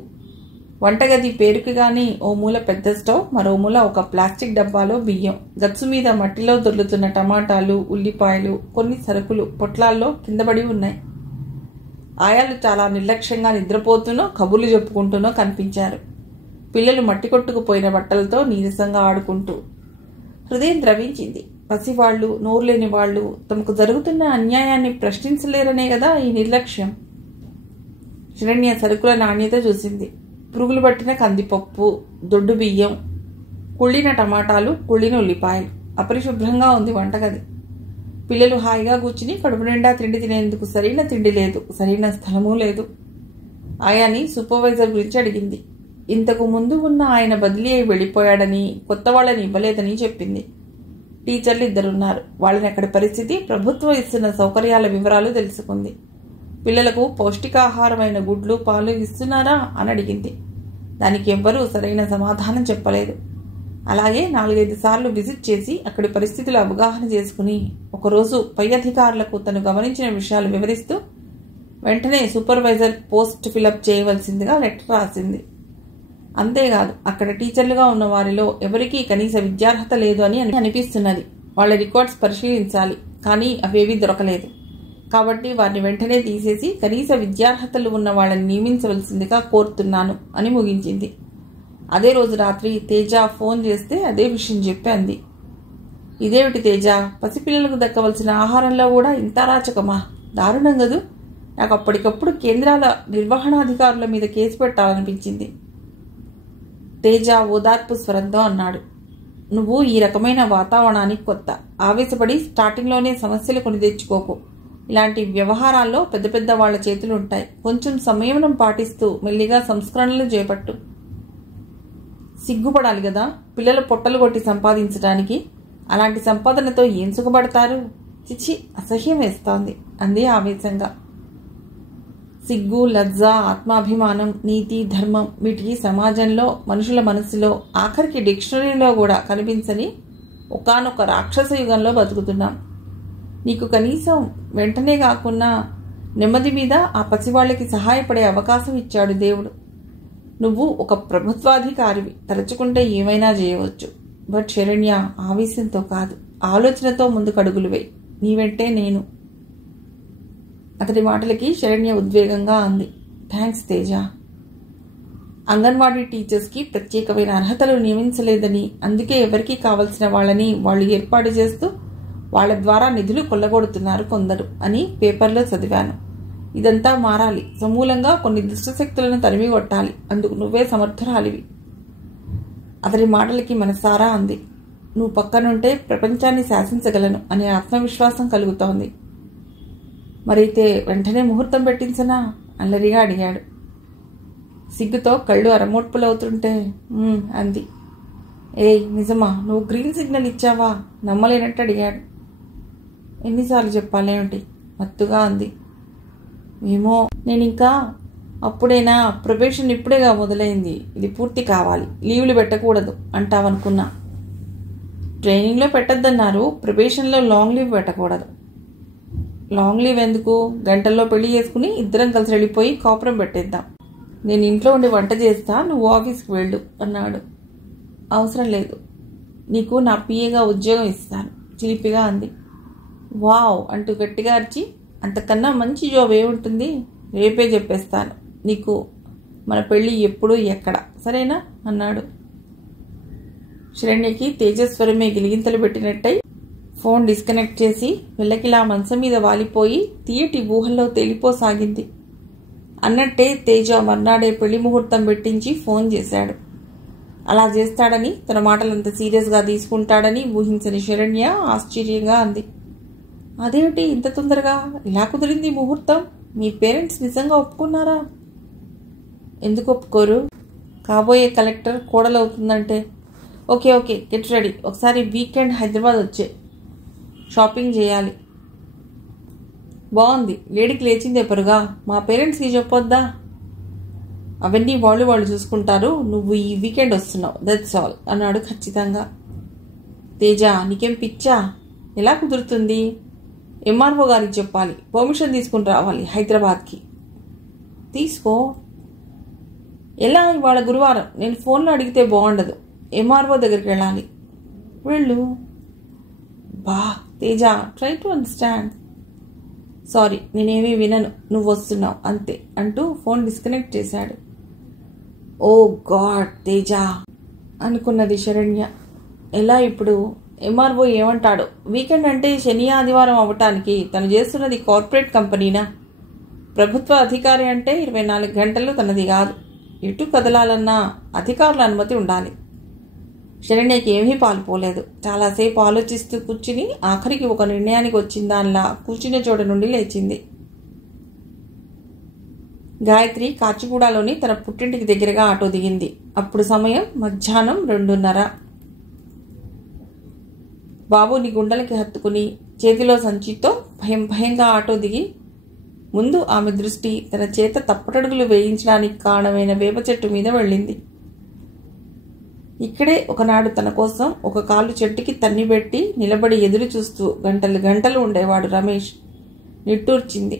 వంటగది పేరుకి గాని ఓ మూల పెద్ద స్టవ్, మరో మూల ఒక ప్లాస్టిక్ డబ్బాలో బియ్యం, గచ్చు మీద మట్టిలో దొర్లుతున్న టమాటాలు, ఉల్లిపాయలు, కొన్ని సరుకులు పొట్లాల్లో కిందపడి ఉన్నాయి. ఆయాలు చాలా నిర్లక్ష్యంగా నిద్రపోతూనో కబుర్లు చెప్పుకుంటూనో కనిపించారు. పిల్లలు మట్టి కొట్టుకుపోయిన బట్టలతో నీరసంగా ఆడుకుంటూ. హృదయం ద్రవించింది. పసివాళ్లు, నోరులేని వాళ్లు తమకు జరుగుతున్న అన్యాయాన్ని ప్రశ్నించలేరనే కదా ఈ నిర్లక్ష్యం. శరణ్య సరుకుల నాణ్యత చూసింది. పురుగులు పట్టిన కందిపప్పు, దొడ్డు బియ్యం, కుళ్ళిన టమాటాలు, కుళ్ళిన ఉల్లిపాయలు. అపరిశుభ్రంగా ఉంది వంటగది. పిల్లలు హాయిగా కూర్చుని కడుపు నిండా తిండి తినేందుకు సరైన తిండి లేదు, సరైన స్థలమూ లేదు. ఆయాని సూపర్వైజర్ గురించి అడిగింది. ఇంతకు ముందు ఉన్న ఆయన బదిలీ అయి వెళ్ళిపోయాడని, కొత్త వాళ్ళని ఇవ్వలేదని చెప్పింది. టీచర్లు 2 ఉన్నారు. వాళ్ళని అక్కడి పరిస్థితి, ప్రభుత్వం ఇస్తున్న సౌకర్యాల వివరాలు తెలుసుకుంది. పిల్లలకు పౌష్టికాహారమైన గుడ్లు, పాలు ఇస్తున్నారా అని అడిగింది. దానికి ఎవ్వరూ సరైన సమాధానం చెప్పలేదు. అలాగే 4-5 సార్లు విజిట్ చేసి అక్కడి పరిస్థితులు అవగాహన చేసుకుని ఒకరోజు పై అధికారులకు తను గమనించిన విషయాలు వివరిస్తూ వెంటనే సూపర్వైజర్ పోస్ట్ ఫిలప్ చేయవలసిందిగా లెటర్ రాసింది. అంతేకాదు అక్కడ టీచర్లుగా ఉన్న వారిలో ఎవరికీ కనీస విద్యార్హత లేదు అని అనిపిస్తున్నది. వాళ్ళ రికార్డ్స్ పరిశీలించాలి, కానీ అవేవీ దొరకలేదు. కాబట్టి వారిని వెంటనే తీసేసి కనీస విద్యార్హతలు ఉన్న వాళ్ళని నియమించవలసిందిగా కోరుతున్నాను అని ముగించింది. అదే రోజు రాత్రి తేజ ఫోన్ చేస్తే అదే విషయం చెప్పి అంది. ఇదేమిటి తేజ, పసిపిల్లలకు దక్కవలసిన ఆహారంలో కూడా ఇంత అరాచకమా? దారుణం గదు. నాకు అప్పటికప్పుడు కేంద్రాల నిర్వహణాధికారుల మీద కేసు పెట్టాలనిపించింది. తేజ ఓదార్పు స్వరంతో అన్నాడు. నువ్వు ఈ రకమైన వాతావరణానికి కొత్త. ఆవేశపడి స్టార్టింగ్లోనే సమస్యలు కొని తెచ్చుకోకు. ఇలాంటి వ్యవహారాల్లో పెద్ద పెద్ద వాళ్ల చేతులుంటాయి. కొంచెం సంయమనం పాటిస్తూ మెల్లిగా సంస్కరణలు చేపట్టు. సిగ్గుపడాలి కదా పిల్లల పొట్టలు కొట్టి సంపాదించడానికి. అలాంటి సంపాదనతో ఏం సుఖపడతారు? చిచి, అసహ్యం వేస్తోంది అంది ఆవేశంగా. సిగ్గు, లజ్జ, ఆత్మాభిమానం, నీతి, ధర్మం వీటికి సమాజంలో, మనుషుల మనసులో, ఆఖరికి డిక్షనరీలో కూడా కనిపించని ఒకానొక రాక్షస యుగంలో బతుకుతున్నాం. నీకు కనీసం వెంటనే కాకున్నా నెమ్మది మీద ఆ పసివాళ్లకి సహాయపడే అవకాశం ఇచ్చాడు దేవుడు. నువ్వు ఒక ప్రభుత్వాధికారివి, తలుచుకుంటే ఏమైనా చేయవచ్చు. బట్ శరణ్య, ఆవేశంతో కాదు, ఆలోచనతో ముందుకు అడుగులు వేయి. నీ వెంటే నేను. అతడి మాటలకి శరణ్య ఉద్వేగంగా అంది. థ్యాంక్స్ తేజ. అంగన్వాడీ టీచర్స్కి ప్రత్యేకమైన అర్హతలు నియమించలేదని, అందుకే ఎవరికి కావలసిన వాళ్ళని వాళ్ళు ఏర్పాటు చేస్తూ వాళ్ళ ద్వారా నిధులు కొల్లగొడుతున్నారు కొందరు అని పేపర్లో చదివాను. ఇదంతా మారాలి. సమూలంగా కొన్ని దుష్టశక్తులను తరిమి కొట్టాలి. అందుకు నువ్వే సమర్థురాలివి. అతడి మాటలకి మనసారా అంది. నువ్వు పక్కనుంటే ప్రపంచాన్ని శాసించగలను అనే ఆత్మవిశ్వాసం కలుగుతోంది. మరైతే వెంటనే ముహూర్తం పెట్టించనా? అల్లరిగా అడిగాడు. సిగ్గుతో కళ్ళు అరమోడ్పులవుతుంటే అంది. ఏయ్, నిజమా? నువ్వు గ్రీన్ సిగ్నల్ ఇచ్చావా? నమ్మలేనట్టు అడిగాడు. ఎన్నిసార్లు చెప్పాలేమిటి? మత్తుగా అంది. ఏమో, నేనింకా అప్పుడేనా, ప్రొబేషన్ ఇప్పుడేగా మొదలైంది, ఇది పూర్తి కావాలి, లీవులు పెట్టకూడదు అంటావనుకున్నా. ట్రైనింగ్లో పెట్టద్దన్నారు, ప్రొబేషన్లో లాంగ్ లీవ్ పెట్టకూడదు. లాంగ్ లీవ్ ఎందుకు? గంటల్లో పెళ్లి చేసుకుని ఇద్దరం కలిసి వెళ్ళిపోయి కాపురం పెట్టేద్దాం. నేను ఇంట్లో ఉండి వంట చేస్తా, నువ్వు ఆఫీస్కి వెళ్ళు అన్నాడు. అవసరం లేదు, నీకు నా పిఏగా ఉద్యోగం ఇస్తాను చిలిపిగా అంది. వావ్ అంటూ గట్టిగా అరిచి, అంతకన్నా మంచి జాబ్ ఏముంటుంది? రేపే చెప్పేస్తాను నీకు మన పెళ్ళి ఎప్పుడు ఎక్కడ, సరేనా అన్నాడు. శరణ్యకి తేజస్వరమే గిలిగింతలు పెట్టినట్టయి ఫోన్ డిస్కనెక్ట్ చేసి వెళ్ళకిలా మంచం మీద వాలిపోయి తీయటి ఊహల్లో తేలిపోసాగింది. అన్నట్టే తేజ మర్నాడే పెళ్లి ముహూర్తం పెట్టించి ఫోన్ చేశాడు. అలా చేస్తాడని, తన మాటలంత సీరియస్గా తీసుకుంటాడని ఊహించని శరణ్య ఆశ్చర్యంగా అంది. అదేమిటి ఇంత తొందరగా? ఇలా కుదిరింది ముహూర్తం? మీ పేరెంట్స్ నిజంగా ఒప్పుకున్నారా? ఎందుకు ఒప్పుకోరు? కాబోయే కలెక్టర్ కోడలవుతుందంటే. Okay okay, get ready. ఒకసారి వీకెండ్ హైదరాబాద్ వచ్చే, షాపింగ్ చేయాలి. బాగుంది, లేడీకి లేచిందే పరుగా. మా పేరెంట్స్కి చెప్పొద్దా? అవన్నీ వాళ్ళు చూసుకుంటారు. నువ్వు ఈ వీకెండ్ వస్తున్నావు, దట్స్ ఆల్ అన్నాడు ఖచ్చితంగా. తేజ, నీకేం పిచ్చా? ఎలా కుదురుతుంది? ఎంఆర్ఓ గారికి చెప్పాలి, పర్మిషన్ తీసుకుని రావాలి హైదరాబాద్కి. తీసుకో. ఎలా? ఇవాళ గురువారం, నేను ఫోన్లో అడిగితే బాగుండదు. ఎంఆర్ఓ దగ్గరికి వెళ్ళాలి. వెళ్ళు. బా Teja, try to understand. Sorry, నేనేమీ వినను, నువ్వు వస్తున్నావు అంతే అంటూ ఫోన్ డిస్కనెక్ట్ చేశాడు. ఓ గాడ్ తేజ అనుకున్నది శరణ్య. ఎలా ఇప్పుడు? ఎంఆర్ఓ ఏమంటాడు? వీకెండ్ అంటే శని ఆదివారం అవ్వటానికి తను చేస్తున్నది కార్పొరేట్ కంపెనీనా? ప్రభుత్వ అధికారి అంటే 24 గంటలు తనది కాదు. ఎటు కదలాలన్నా అధికారుల అనుమతి ఉండాలి. శరణ్యకి ఏమీ పాల్పోలేదు. చాలాసేపు ఆలోచిస్తూ కూర్చుని ఆఖరికి ఒక నిర్ణయానికి వచ్చిందానిలా కూర్చున్న చోట నుండి లేచింది. గాయత్రి కాచిగూడలోని తన పుట్టింటికి దగ్గరగా ఆటో దిగింది. అప్పుడు సమయం మధ్యాహ్నం 2:30. బాబుని గుండెలకి హత్తుకుని చేతిలో సంచితో భయంగా ఆటో దిగి ముందు ఆమె దృష్టి తన చేత తప్పటడుగులు వేయించడానికి కారణమైన వేప చెట్టు మీద వెళ్ళింది. ఇక్కడే ఒకనాడు తన కోసం ఒక కాలు చెట్టుకి తన్నిబెట్టి నిలబడి ఎదురు చూస్తూ గంటలు ఉండేవాడు రమేష్. నిట్టూర్చింది.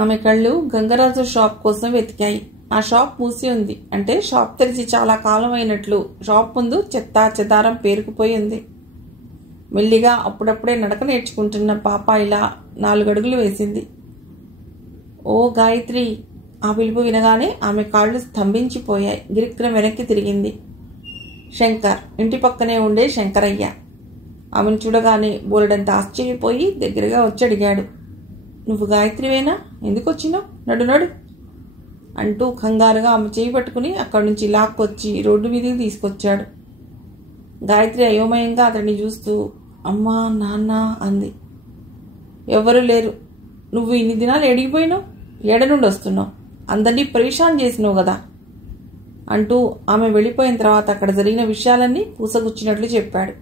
ఆమె కళ్ళు గంగరాజు షాప్ కోసం వెతికాయి. ఆ షాప్ మూసి ఉంది. అంటే షాప్ తెరిచి చాలా కాలం అయినట్లు. షాప్ ముందు చెత్తా చెదారం పేరుకుపోయి ఉంది. మెల్లిగా అప్పుడప్పుడే నడక నేర్చుకుంటున్న పాప ఇలా 4 అడుగులు వేసింది. ఓ గాయత్రి! ఆ పిలుపు వినగానే ఆమె కాళ్ళు స్తంభించిపోయాయి. గిరిక్కిన వెనక్కి తిరిగింది. శంకర్, ఇంటి పక్కనే ఉండే శంకరయ్య. ఆమెను చూడగానే బోలెడంత ఆశ్చర్యపోయి దగ్గరగా వచ్చి అడిగాడు. నువ్వు గాయత్రివేనా? ఎందుకు వచ్చినావు? నడు అంటూ కంగారుగా ఆమె చేయి పట్టుకుని అక్కడి నుంచి లాక్కొచ్చి రోడ్డు మీదకి తీసుకొచ్చాడు. గాయత్రి అయోమయంగా అతన్ని చూస్తూ అమ్మా నాన్న అంది. ఎవరూ లేరు. నువ్వు ఇన్ని దినాలు ఎడిగిపోయినావు? ఏడ నుండి వస్తున్నావు? అందరినీ పరేషాన్ చేసినావు కదా అంటూ ఆమె వెళ్ళిపోయిన తర్వాత అక్కడ జరిగిన విషయాలన్నీ పూసగుచ్చినట్లు చెప్పాడు.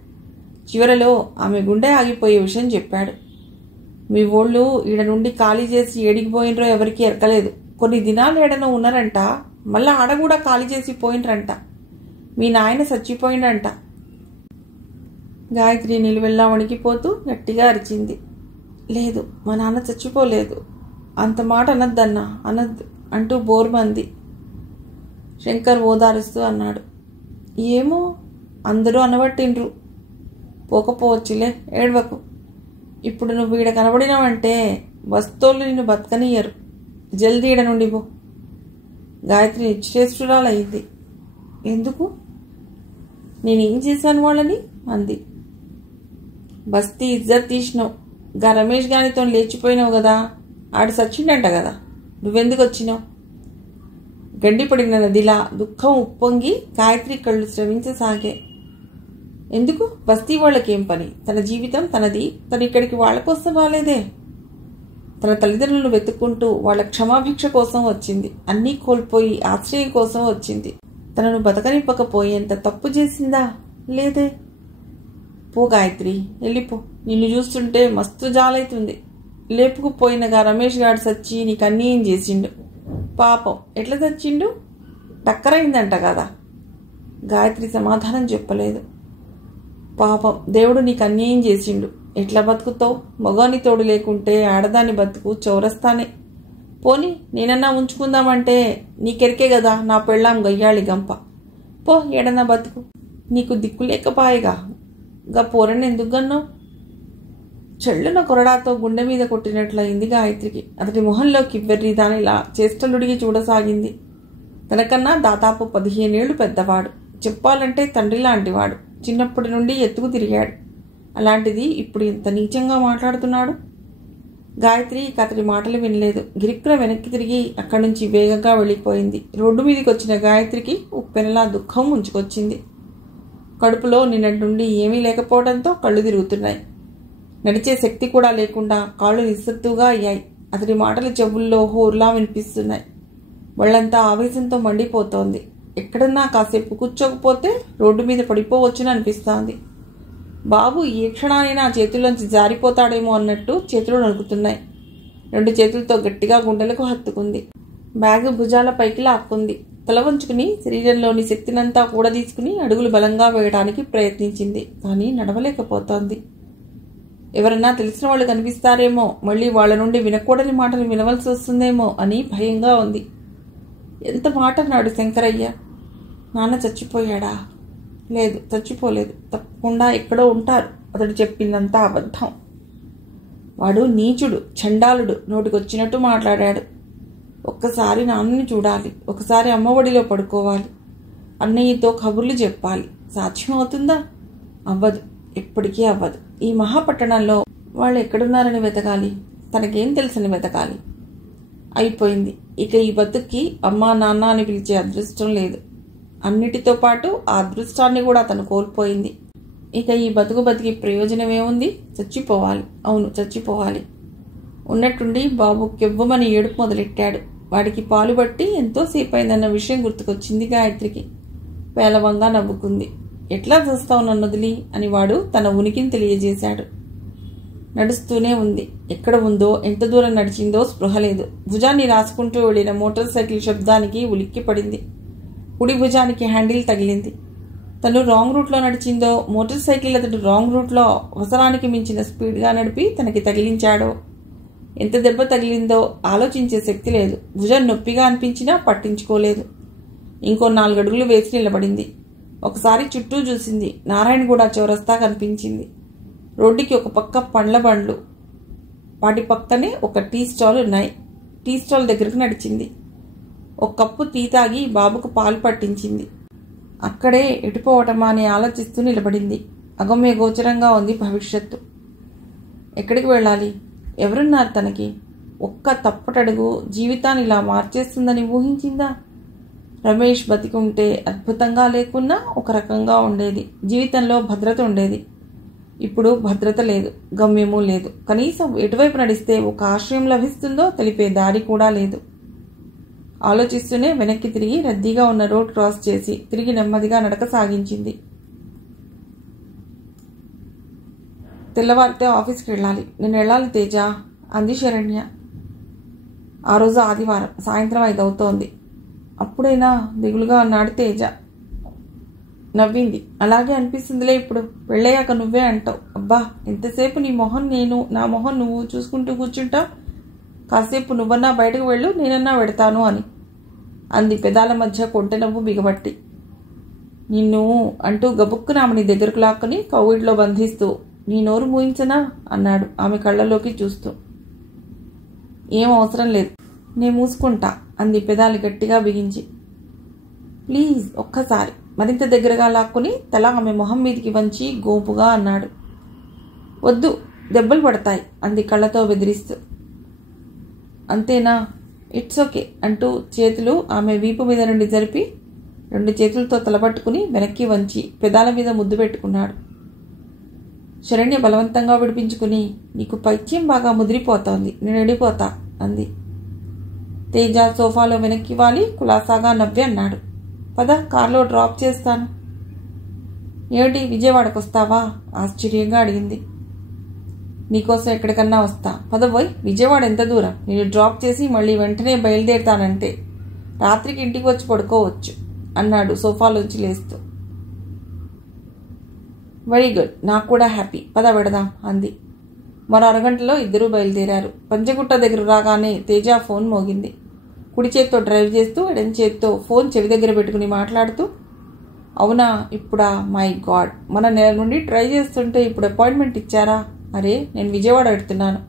చివరలో ఆమె గుండె ఆగిపోయే విషయం చెప్పాడు. మీ ఓళ్ళు ఈడ నుండి ఖాళీ చేసి ఏడిగిపోయినరో ఎవరికి ఎరకలేదు. కొన్ని దినాలు ఏడనో ఉన్నారంట, మళ్ళా ఆడ కూడా ఖాళీ చేసి పోయినరంట. మీ నాయన చచ్చిపోయిండంట. గాయత్రి నిలువెల్లా వణికిపోతూ గట్టిగా అరిచింది. లేదు, మా నాన్న చచ్చిపోలేదు. అంత మాట అనద్దన్నా, అనద్దు అంటూ బోర్మంది. శంకర్ ఓదారుస్తూ అన్నాడు. ఏమో, అందరూ అనబట్టిండ్రు. పోకపోవచ్చులే, ఏడవకు. ఇప్పుడు నువ్వు ఈడ కనబడినావంటే వస్తువులు నిన్ను బతకనియ్యరు. జల్దీ ఈడ నుండి పో. గాయత్రి నిశ్చేష్టురాలయ్యింది. ఎందుకు? నేనేం చేశాను వాళ్ళని అంది. బస్తీ ఇజ్జత్ తీసినావు. గా రమేష్ గానితో లేచిపోయినావు కదా, ఆడు సచ్చిండంట కదా, నువ్వెందుకు వచ్చినావు? గండిపడిన నదిలా దుఃఖం ఉప్పొంగి గాయత్రి కళ్ళు శ్రమించసాగే. ఎందుకు? బస్తీ వాళ్ళకేం పని? తన జీవితం తనది. తను ఇక్కడికి వాళ్ళ కోసం రాలేదే. తన తల్లిదండ్రులను వెతుక్కుంటూ వాళ్ళ క్షమాభిక్ష కోసం వచ్చింది. అన్నీ కోల్పోయి ఆశ్రయం కోసం వచ్చింది. తనను బతకనివ్వకపోయేంత తప్పు చేసిందా? లేదే. పో గాయత్రి, వెళ్ళిపో. నిన్ను చూస్తుంటే మస్తు జాలైతుంది. లేపుకుపోయినగా రమేష్ గారు సచ్చి నీకు అన్యాయం చేసిండు. పాపం, ఎట్లా చచ్చిండు? టక్కరైందంట కదా. గాయత్రి సమాధానం చెప్పలేదు. పాపం, దేవుడు నీకు అన్యాయం చేసిండు. ఎట్లా బతుకుతావు? మగాని తోడు లేకుంటే ఆడదాని బతుకు చౌరస్తానే. పోని నేనన్నా ఉంచుకుందామంటే నీకెరికే కదా నా పెళ్ళాం గయ్యాళి గంప. పో, ఏడన్నా బతుకు. నీకు దిక్కు లేకపాయగా. గా పోరని ఎందుకు గన్నావు? చెళ్ళున కొరడాతో గుండె మీద కొట్టినట్లయింది గాయత్రికి. అతడి మొహంలోకి వెర్రి దానిలా చేష్టలుడిగి చూడసాగింది. తనకన్నా దాదాపు 15 ఏళ్లు పెద్దవాడు. చెప్పాలంటే తండ్రి లాంటివాడు. చిన్నప్పటి నుండి ఎత్తుకు తిరిగాడు. అలాంటిది ఇప్పుడు ఇంత నీచంగా మాట్లాడుతున్నాడు. గాయత్రి అతడి మాటలు వినలేదు. గిరిక్కున వెనక్కి తిరిగి అక్కడి నుంచి వేగంగా వెళ్ళిపోయింది. రోడ్డు మీదకి వచ్చిన గాయత్రికి ఉప్పెనలా దుఃఖం ముంచుకొచ్చింది. కడుపులో నిన్నటి నుండి ఏమీ లేకపోవడంతో కళ్ళు తిరుగుతున్నాయి. నడిచే శక్తి కూడా లేకుండా కాళ్ళు నిస్సత్తుగా అయ్యాయి. అతడి మాటలు చెవుల్లో హోర్లా వినిపిస్తున్నాయి. వాళ్ళంతా ఆవేశంతో మండిపోతోంది. ఎక్కడన్నా కాసేపు కూర్చోకపోతే రోడ్డు మీద పడిపోవచ్చుని అనిపిస్తోంది. బాబు ఏ క్షణానైనా చేతుల్లోంచి జారిపోతాడేమో అన్నట్టు చేతులు నలుగుతున్నాయి. 2 చేతులతో గట్టిగా గుండెలకు హత్తుకుంది. బ్యాగు భుజాల పైకి లాక్కుంది. తల వంచుకుని శరీరంలోని శక్తినంతా కూడా తీసుకుని అడుగులు బలంగా వేయడానికి ప్రయత్నించింది. కానీ నడవలేకపోతోంది. ఎవరన్నా తెలిసిన వాళ్ళు కనిపిస్తారేమో, మళ్ళీ వాళ్ళ నుండి వినకూడని మాటలు వినవలసి వస్తుందేమో అని భయంగా ఉంది. ఎంత మాట అన్నాడు శంకరయ్య. నాన్న చచ్చిపోయాడా? లేదు, చచ్చిపోలేదు. తప్పకుండా ఎక్కడో ఉంటారు. అతడు చెప్పిందంతా అబద్ధం. వాడు నీచుడు, చండాలుడు. నోటికొచ్చినట్టు మాట్లాడాడు. ఒక్కసారి నాన్నని చూడాలి. ఒకసారి అమ్మఒడిలో పడుకోవాలి. అన్నయ్యతో కబుర్లు చెప్పాలి. సాధ్యం అవుతుందా? అవ్వదు, ఎప్పటికీ అవ్వదు. ఈ మహాపట్టణంలో వాళ్ళు ఎక్కడున్నారని వెతకాలి. తనకేం తెలుసని వెతకాలి. అయిపోయింది. ఇక ఈ బతుక్కి అమ్మా నాన్న అని పిలిచే అదృష్టం లేదు. అన్నిటితో పాటు ఆ అదృష్టాన్ని కూడా తను కోల్పోయింది. ఇక ఈ బతికి ప్రయోజనమేముంది? చచ్చిపోవాలి. అవును, చచ్చిపోవాలి. ఉన్నట్టుండి బాబు కెవ్వమని ఏడుపు మొదలెట్టాడు. వాడికి పాలు బట్టి ఎంతోసేపు అయిందన్న విషయం గుర్తుకొచ్చింది గాయత్రికి. పేలవంగా నవ్వుకుంది. ఎట్లా చూస్తావు నన్ను వదిలి అని వాడు తన ఉనికిని తెలియజేశాడు. నడుస్తూనే ఉంది. ఎక్కడ ఉందో, ఎంత దూరం నడిచిందో స్పృహ లేదు. భుజాన్ని రాసుకుంటూ వెళ్లిన మోటార్ సైకిల్ శబ్దానికి ఉలిక్కి పడింది. కుడి భుజానికి హ్యాండిల్ తగిలింది. తను రాంగ్ రూట్లో నడిచిందో, మోటార్ సైకిల్ అతడు రాంగ్ రూట్లో అవసరానికి మించిన స్పీడ్గా నడిపి తనకి తగిలించాడో, ఎంత దెబ్బ తగిలిందో ఆలోచించే శక్తి లేదు. భుజం నొప్పిగా అనిపించినా పట్టించుకోలేదు. ఇంకో 4 అడుగులు వేసి నిలబడింది. ఒకసారి చుట్టూ చూసింది. నారాయణగూడ చౌరస్తా కనిపించింది. రోడ్డుకి ఒక పక్క పండ్ల బండ్లు, వాటి పక్కనే ఒక టీ స్టాల్ ఉన్నాయి. టీ స్టాల్ దగ్గరకు నడిచింది. ఒక కప్పు టీ తాగి బాబుకు పాలు పట్టించింది. అక్కడే ఎటుపోవటమా అని ఆలోచిస్తూ నిలబడింది. అగమ్య గోచరంగా ఉంది భవిష్యత్తు. ఎక్కడికి వెళ్ళాలి? ఎవరున్నారు తనకి? ఒక్క తప్పటడుగు జీవితాన్ని ఇలా మార్చేస్తుందని ఊహించిందా? రమేష్ బతికుంటే అద్భుతంగా లేకున్నా ఒక రకంగా ఉండేది. జీవితంలో భద్రత ఉండేది. ఇప్పుడు భద్రత లేదు, గమ్యమూ లేదు. కనీసం ఎటువైపు నడిస్తే ఒక ఆశ్రయం లభిస్తుందో తెలిపే దారి కూడా లేదు. ఆలోచిస్తూనే వెనక్కి తిరిగి రద్దీగా ఉన్న రోడ్ క్రాస్ చేసి తిరిగి నెమ్మదిగా నడక సాగించింది. తెల్లవారితే ఆఫీస్కి వెళ్ళాలి. నేను వెళ్ళాలి తేజ అంది శరణ్య. ఆ రోజు ఆదివారం. సాయంత్రం 5 అవుతోంది. అప్పుడైనా దిగులుగా అన్నాడు తేజ. నవ్వింది. అలాగే అనిపిస్తుందిలే ఇప్పుడు. పెళ్ళయ్యాక నువ్వే అంటావు. అబ్బా, ఎంతసేపు నీ మొహం నేను, నా మొహం నువ్వు చూసుకుంటూ కూర్చుంటావు. కాసేపు నువ్వన్నా బయటకు వెళ్ళు, నేనన్నా పెడతాను అని. అంది పెదాల మధ్య కొంటె నవ్వు బిగబట్టి. నిన్ను అంటూ గబుక్కున ఆమెని దగ్గరకు లాక్కుని కౌగిట్లో బంధిస్తూ నీ నోరు మూయించనా అన్నాడు ఆమె కళ్ళలోకి చూస్తూ. ఏం అవసరం లేదు, నేను మూసుకుంటా అంది పెదాలు గట్టిగా బిగించి. ప్లీజ్ ఒక్కసారి మరింత దగ్గరగా లాక్కుని తల ఆమె మొహం మీదికి వంచి గోపుగా అన్నాడు. వద్దు, దెబ్బలు పడతాయి అంది కళ్ళతో బెదిరిస్తూ. అంతేనా, ఇట్స్ ఓకే అంటూ చేతులు ఆమె వీపు మీద నుండి జరిపి 2 చేతులతో తలపట్టుకుని వెనక్కి వంచి పెదాల మీద ముద్దు పెట్టుకున్నాడు. శరణ్య బలవంతంగా విడిపించుకుని నీకు పైత్యం బాగా ముదిరిపోతోంది, నేను వెళ్ళిపోతా అంది. తేజ సోఫాలో వెనక్కి వాలి కులాసాగా నవ్వి అన్నాడు. పద, కార్లో డ్రాప్ చేస్తాను. ఏమిటి, విజయవాడకు వస్తావా ఆశ్చర్యంగా అడిగింది. నీకోసం ఎక్కడికన్నా వస్తా, పదబోయ్. విజయవాడ ఎంత దూరం, నేను డ్రాప్ చేసి మళ్ళీ వెంటనే బయలుదేరుతానంటే రాత్రికి ఇంటికి వచ్చి పడుకోవచ్చు అన్నాడు సోఫాలోంచి లేస్తూ. వెరీ గుడ్, నాకు కూడా హ్యాపీ, పద పెడదాం అంది. మరో అరగంటలో ఇద్దరూ బయలుదేరారు. పంచగుట్ట దగ్గర రాగానే తేజ ఫోన్ మోగింది. కుడి చేత్తో డ్రైవ్ చేస్తూ ఎడం చేత్తో ఫోన్ చెవి దగ్గర పెట్టుకుని మాట్లాడుతూ, అవునా, ఇప్పుడా, మై గాడ్, మన నెల నుండి ట్రై చేస్తుంటే ఇప్పుడు అపాయింట్మెంట్ ఇచ్చారా? అరే, నేను విజయవాడ పెడుతున్నాను,